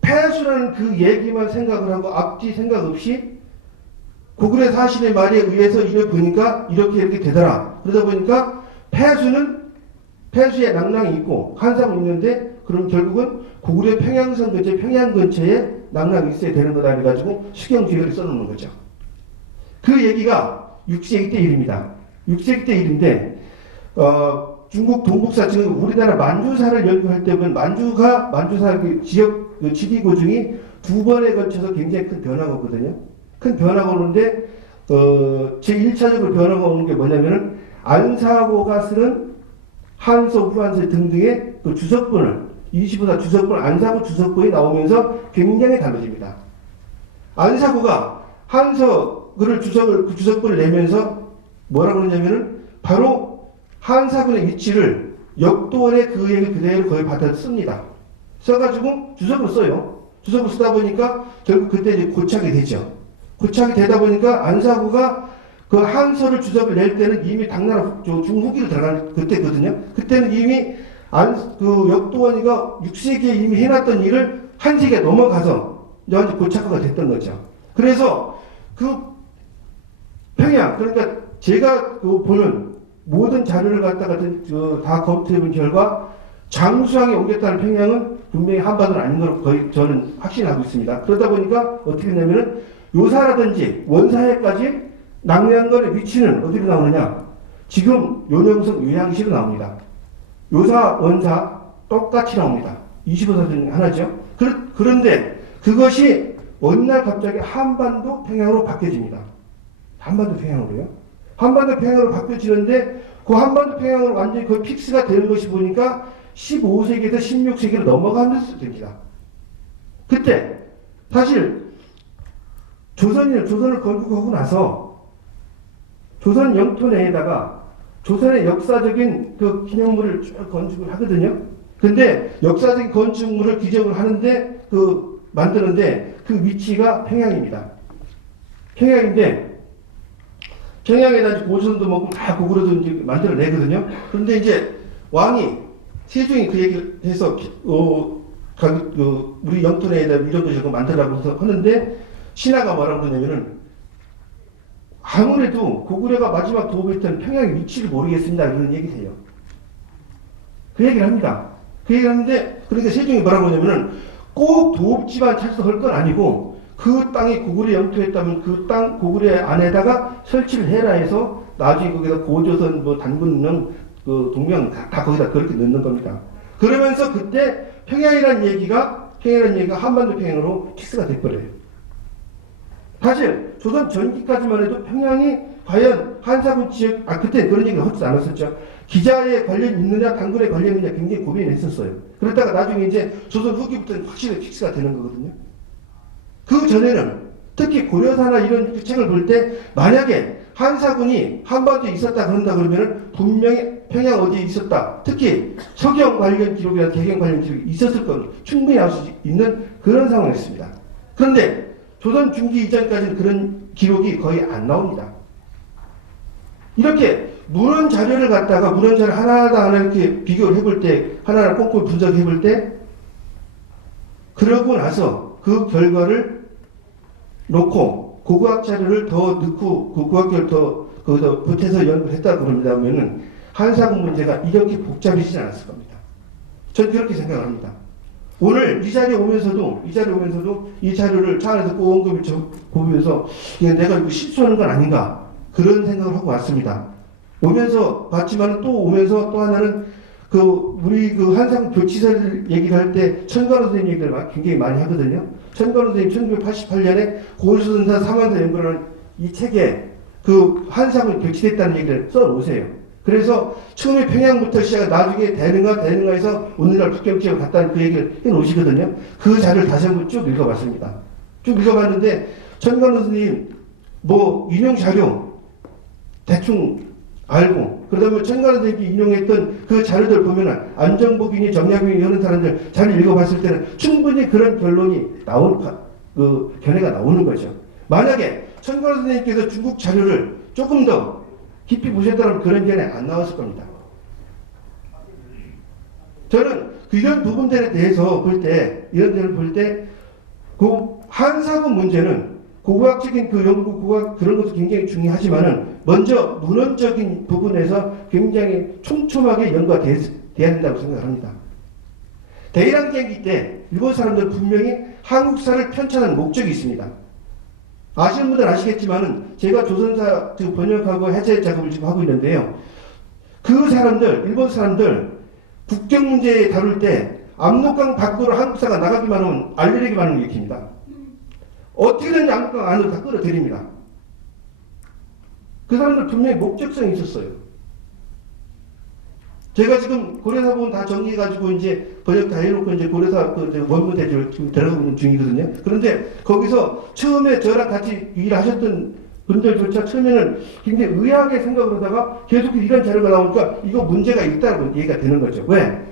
폐수라는 그 얘기만 생각을 하고 앞뒤 생각 없이 고구려 사신의 말에 의해서 이걸 보니까 이렇게 되더라. 그러다 보니까 폐수에 낙랑이 있고 한상이 있는데 그럼 결국은 고구려 평양 근처에 낙랑이 있어야 되는 거다 해가지고 수경지회를 써놓는 거죠. 그 얘기가 6세기 때 일입니다. 6세기 때 일인데 중국 동북사 지금 우리나라 만주사를 연구할 때 보면 만주사 그 지역 지리 고증이 2번에 걸쳐서 굉장히 큰 변화가 오거든요. 큰 변화가 오는데 제1차적으로 변화가 오는 게 뭐냐면은 안사고가 쓰는 한서 후한서 등등의 그 주석본을 25사 주석본 안사고 주석본이 나오면서 굉장히 달라집니다. 안사고가 한서를 그 주석본을 내면서 뭐라고 그러냐면은 바로 한사군의 위치를 역도원의 그 얘기 그대로 거의 받아 씁니다. 써가지고 주석을 써요. 주석을 쓰다 보니까 결국 그때 이제 고착이 되죠. 고착이 되다 보니까 안사구가 그 한서를 주석을 낼 때는 이미 당나라 중후기로 들어간 그때거든요. 그때는 이미 그 역도원이가 6세기에 이미 해놨던 일을 한 세기가 넘어가서 완전 고착화가 됐던 거죠. 그래서 그 평양, 그러니까 제가 보는 모든 자료를 갖다가 다 검토해본 결과 장수왕에 옮겼다는 평양은 분명히 한반도는 아닌 걸로 거의 저는 확신하고 있습니다. 그러다 보니까 어떻게 되냐면은 요사라든지 원사해까지 낙량건의 위치는 어디로 나오느냐? 지금 요령성 요양시로 나옵니다. 요사, 원사 똑같이 나옵니다. 25사 중 하나죠. 그런데 그것이 어느 날 갑자기 한반도 평양으로 바뀌어집니다. 한반도 평양으로요. 한반도 평양으로 바뀌어지는데 그 한반도 평양으로 완전히 거의 픽스가 되는 것이 보니까 15세기에서 16세기로 넘어가면서 됩니다. 그때 사실 조선을 건국하고 나서 조선 영토 내에다가 조선의 역사적인 그 기념물을 쭉 건축을 하거든요. 근데 역사적인 건축물을 기적을 하는데 만드는데 그 위치가 평양입니다. 평양인데 평양에다 고선도 먹고 다 고구려도 이제 만들어내거든요. 그런데 이제 왕이 세종이 그 얘기를 해서 우리 영토 내에다 이런 거 저거 만들라고 해서 하는데 신하가 뭐라고 그러냐면은 아무래도 고구려가 마지막 도읍했던 평양의 위치를 모르겠습니다. 이런 얘기를 해요. 그 얘기를 합니다. 그 얘기를 하는데, 그러니까 세종이 뭐라고 하냐면은 꼭 도읍지만 찾아서 할 건 아니고 그 땅이 고구려 영토였다면 그 땅 고구려 안에다가 설치를 해라 해서 나중에 거기다 고조선 뭐 단군령 그 동명 다 거기다 그렇게 넣는 겁니다. 그러면서 그때 평양이라는 얘기가 한반도 평양으로 픽스가 돼버려요. 사실 조선 전기까지만 해도 평양이 과연 한사군 지역, 그때 그런 얘기를 하지 않았었죠. 기자에 관련 있느냐, 단군에 관련 있느냐 굉장히 고민을 했었어요. 그러다가 나중에 이제 조선 후기부터는 확실히 픽스가 되는 거거든요. 그 전에는 특히 고려사나 이런 책을 볼 때 만약에 한사군이 한반도에 있었다 그런다 그러면 분명히 평양 어디에 있었다. 특히 서경 관련 기록이나 개경 관련 기록이 있었을 건 충분히 알 수 있는 그런 상황이었습니다. 그런데 조선 중기 이전까지는 그런 기록이 거의 안 나옵니다. 이렇게 문헌 자료를 갖다가 문헌 자료 하나 이렇게 비교를 해볼 때, 하나하나 꼼꼼히 분석해 볼 때, 그러고 나서 그 결과를 놓고 고고학 자료를 더 넣고 고고학교를 더 거기다 보태서 연구를 했다고 그럽니다면은 한사군 문제가 이렇게 복잡해지지 않았을 겁니다. 전 그렇게 생각을 합니다. 오늘 이 자리에 오면서도 이 자료를 차 안에서 꼼꼼히 보면서 내가 이거 실수하는 건 아닌가 그런 생각을 하고 왔습니다. 오면서 봤지만 또 오면서 또 하나는 우리 한상 교치사를 얘기를 할 때 천가로 선생님 얘기를 굉장히 많이 하거든요. 천가로 선생님 1988년에 고조선사 사만사 연구라는 이 책에 한상을 교치됐다는 얘기를 써놓으세요. 그래서 처음에 평양부터 시작해 나중에 대능가에서 오늘날 북경 지역 갔다는 그 얘기를 해놓으시거든요. 그 자료를 다시 한번 쭉 읽어봤습니다. 쭉 읽어봤는데 천가로 선생님 인용 자료 대충 알고 그다음에 천가로 선생님이 인용했던 그 자료들 보면은 안정복이니 정약용이 이런 사람들 자료 읽어봤을 때는 충분히 그런 결론이 견해가 나오는 거죠. 만약에 천가로 선생님께서 중국 자료를 조금 더 깊이 보셨다면 그런 견해 안 나왔을 겁니다. 저는 이런 부분들에 대해서 볼 때, 한사군 문제는 고고학적인 연구, 고고학 그런 것도 굉장히 중요하지만은 먼저 문헌적인 부분에서 굉장히 촘촘하게 연구가 돼야 된다고 생각합니다. 대일항쟁기 때 일본 사람들은 분명히 한국사를 편찬하는 목적이 있습니다. 아시는 분들은 아시겠지만은 제가 조선사 번역하고 해제 작업을 지금 하고 있는데요. 그 사람들, 일본 사람들 국경 문제 다룰 때 압록강 밖으로 한국사가 나가기만 하면 알레르기만 하는 게 일으킵니다. 어떻게든 압록강 안으로 다 끌어들입니다. 그 사람들 분명히 목적성이 있었어요. 제가 지금 고려사 부분 다 정리해가지고 이제 번역 다 해놓고 이제 고려사 원문 대조를 지금 들어가고 있는 중이거든요. 그런데 거기서 처음에 저랑 같이 일하셨던 분들조차 처음에는 굉장히 의아하게 생각을 하다가 계속 이런 자료가 나오니까 이거 문제가 있다고 얘기가 되는 거죠. 왜?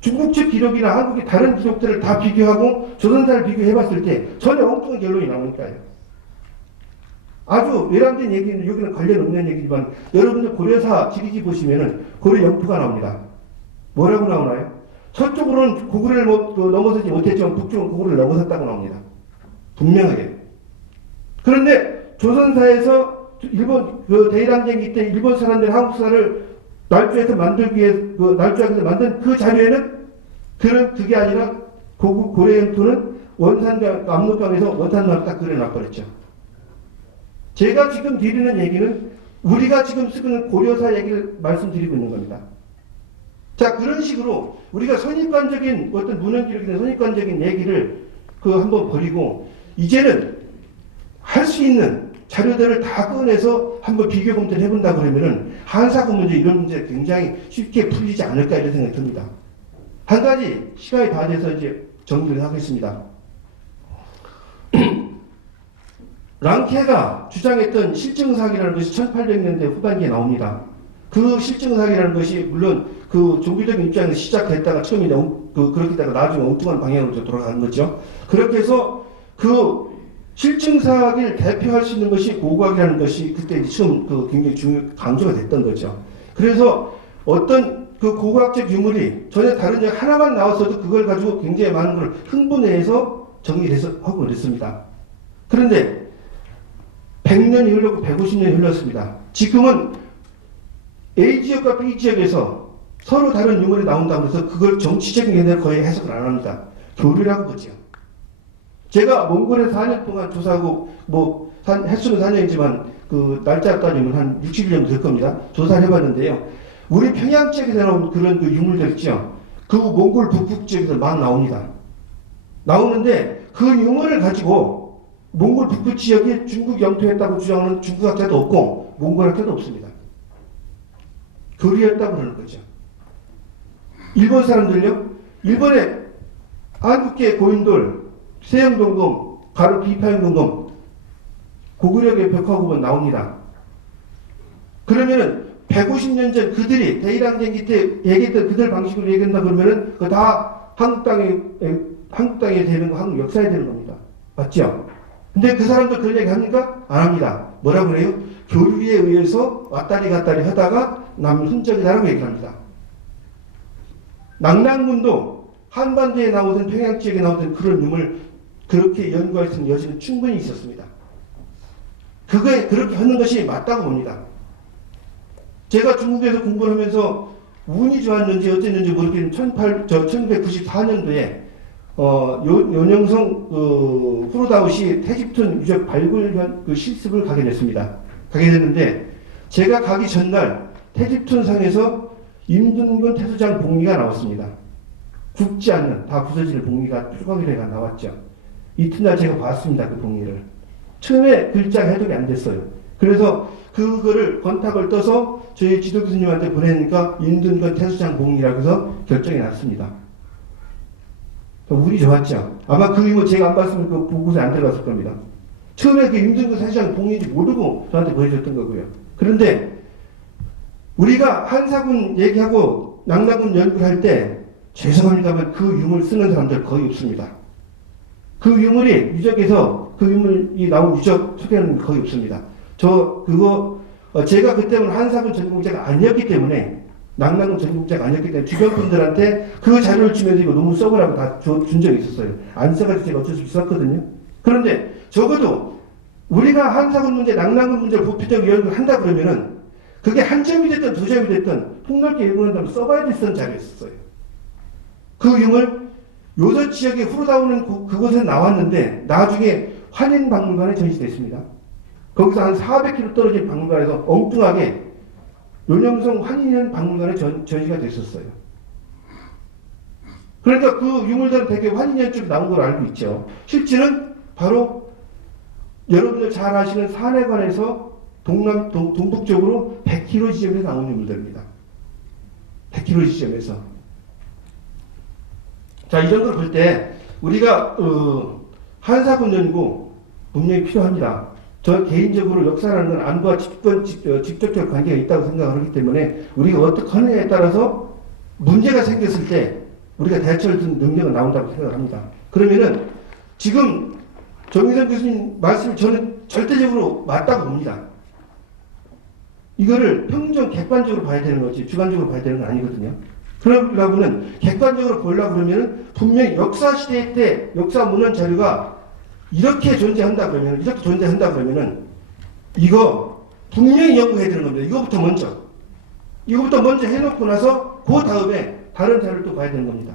중국 측 기록이나 한국의 다른 기록들을 다 비교하고 조선사를 비교해봤을 때 전혀 엉뚱한 결론이 나오니까요. 아주 외람된 얘기는 여기는 관련 없는 얘기지만 여러분들 고려사 지리지 보시면은 고려 영토가 나옵니다. 뭐라고 나오나요? 서쪽으로는 고구려를 넘어서지 못했지만 북쪽은 고구려를 넘어섰다고 나옵니다. 분명하게. 그런데 조선사에서 일본 대일항쟁기 때 일본 사람들이 한국사를 날조해서 만들기 위해 날조하기 위해서 만든 그 자료에는 그게 아니라 고려 영토는 원산강 압록강에서 원산강을 딱 그려놔버렸죠. 제가 지금 드리는 얘기는 우리가 지금 쓰는 고려사 얘기를 말씀드리고 있는 겁니다. 자, 그런 식으로 우리가 선입관적인 어떤 문헌기록이나 선입관적인 얘기를 한번 버리고 이제는 할 수 있는 자료들을 다 꺼내서 한번 비교 검토를 해본다 그러면은 한사군 문제 이런 문제 굉장히 쉽게 풀리지 않을까 이런 생각이 듭니다. 한 가지 시간이 다 돼서 이제 정리를 하겠습니다. 랑케가 주장했던 실증사기라는 것이 1800년대 후반기에 나옵니다. 그 실증사기라는 것이 물론 그 종교적인 입장에서 시작됐다가 처음에 그렇게 되다가 나중에 엉뚱한 방향으로 돌아가는 거죠. 그렇게 해서 그 실증사기를 대표할 수 있는 것이 고고학이라는 것이 그때 처음 굉장히 강조가 됐던 거죠. 그래서 어떤 그 고고학적 유물이 전혀 다른 역 하나만 나왔어도 그걸 가지고 굉장히 많은 걸 흥분해서 정리를 해서 하고 그랬습니다. 그런데 100년이 흘렀고 150년이 흘렀습니다. 지금은 A지역과 B지역에서 서로 다른 유물이 나온다고 해서 그걸 정치적인 개념으로 거의 해석을 안 합니다. 교류를 하고 그러죠. 제가 몽골에 4년 동안 조사하고 횟수는 4년이지만 그 날짜 따지면 한 60일 정도 될 겁니다. 조사를 해봤는데요. 우리 평양 지역에서 나온 그런 그 유물들 있죠. 그 몽골 북부 지역에서 막 나옵니다. 나오는데 그 유물을 가지고 몽골 북부 지역이 중국 영토였다고 주장하는 중국 학자도 없고 몽골 학자도 없습니다. 교류였다고 그러는 거죠. 일본 사람들요. 일본의 한국계 고인돌 세영동검, 가로 비파영동검 고구려의 벽화구가 나옵니다. 그러면은 150년 전 그들이 대일항쟁기 때 얘기했던 그들 방식으로 얘기한다 그러면은 그거 다 한국 땅에 되는 거, 한국 역사에 되는 겁니다. 맞죠? 근데 그 사람들 그런 얘기 합니까? 안 합니다. 뭐라고 그래요? 교류에 의해서 왔다리 갔다리 하다가 남은 흔적이라고 얘기합니다. 낙랑군도 한반도에 나오던 평양 지역에 나오던 그런 유물 그렇게 연구할 수 있는 여지는 충분히 있었습니다. 그거에 그렇게 하는 것이 맞다고 봅니다. 제가 중국에서 공부를 하면서 운이 좋았는지 어쨌는지 모르겠는데 1994년도에 윤영성 후르다우시 태집툰 유적 발굴 그 실습을 가게 됐습니다. 가게 됐는데 제가 가기 전날 태집툰 상에서 임둔근 태수장 봉리가 나왔습니다. 굵지 않는 다 부서지는 봉리가 쭈가기래가 나왔죠. 이튿날 제가 봤습니다. 그 봉리를. 처음에 글자가 해독이 안 됐어요. 그래서 그거를 건탁을 떠서 저희 지도 교수님한테 보내니까 임둔근 태수장 봉리라고 해서 결정이 났습니다. 운이 좋았죠. 아마 그 이후 제가 안 봤으면 그 보고서에 안 들어갔을 겁니다. 처음에 그 임둔근 태수장 봉리인지 모르고 저한테 보내줬던 거고요. 그런데 우리가 한사군 얘기하고 낙랑군 연구를 할 때 죄송합니다만 그 유물 쓰는 사람들 거의 없습니다. 그 유물이 유적에서 그 유물이 나온 유적 소개하는 거의 없습니다. 제가 그때는 한사군 전공자가 아니었기 때문에 낙랑군 전공자가 아니었기 때문에 주변 분들한테 그 자료를 주면서 이거 논문 써보라고 다 준 적이 있었어요. 안 써가지고 제가 어쩔 수 없었거든요. 그런데 적어도 우리가 한사군 문제, 낙랑군 문제를 보편적으로 연구를 한다 그러면은 그게 한 점이 됐든 두 점이 됐든 폭넓게 연구한다면 써봐야 됐던 자료였어요. 그 유물 요서 지역에 후르다오는 그곳에 나왔는데 나중에 환인박물관에 전시됐습니다. 거기서 한 400km 떨어진 박물관에서 엉뚱하게 윤영성 환인현 박물관에 전시가 됐었어요. 그러니까 그 유물들은 되게 환인현 쪽에 나온 걸 알고 있죠. 실제는 바로 여러분들 잘 아시는 산해관에서 동북쪽으로 100km 지점에서 나온 유물들입니다. 100km 지점에서. 자, 이 정도로 볼 때 우리가 한사군 연구 분명히 필요합니다. 저 개인적으로 역사라는 건 안과 직접적 관계가 있다고 생각을 하기 때문에 우리가 어떻게 하느냐에 따라서 문제가 생겼을 때 우리가 대처할 수 있는 능력은 나온다고 생각합니다. 그러면은 지금 정의선 교수님 말씀이 저는 절대적으로 맞다고 봅니다. 이거를 평정 객관적으로 봐야 되는 거지 주관적으로 봐야 되는 건 아니거든요. 그러려면은 객관적으로 보려고 그러면은 분명히 역사 시대 때 역사 문헌 자료가 이렇게 존재한다 그러면은 이거 분명히 연구해야 되는 겁니다. 이거부터 먼저 해놓고 나서 그 다음에 다른 자료를 또 봐야 되는 겁니다.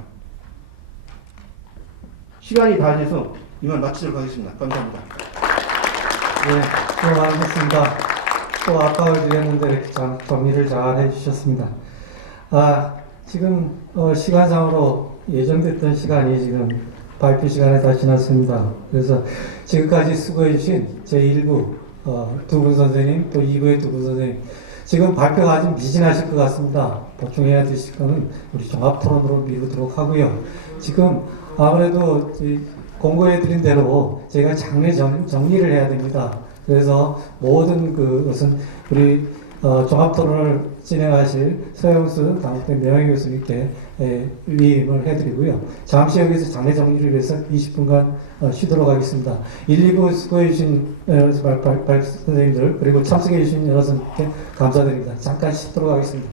시간이 다 돼서 이만 마치도록 하겠습니다. 감사합니다. 네, 수고 많으셨습니다. 또 아까워 드렸는데 이렇게 정리를 잘 해주셨습니다. 지금 시간상으로 예정됐던 시간이 지금 발표 시간에 다 지났습니다. 그래서 지금까지 수고해주신 제1부 두 분 선생님, 또 2부의 두 분 선생님, 지금 발표가 좀 미진하실 것 같습니다. 보충해야 되실 거는 우리 종합토론으로 미루도록 하고요. 지금 아무래도 공고해 드린 대로 제가 장례 정리를 해야 됩니다. 그래서 모든 그것은 우리 종합 토론을 진행하실 서영수 당대 명예교수님께 위임을 해드리고요. 잠시 여기서 장례 정리를 위해서 20분간 쉬도록 하겠습니다. 1, 2부 수고해주신 선생님들 그리고 참석해주신 여러분께 감사드립니다. 잠깐 쉬도록 하겠습니다.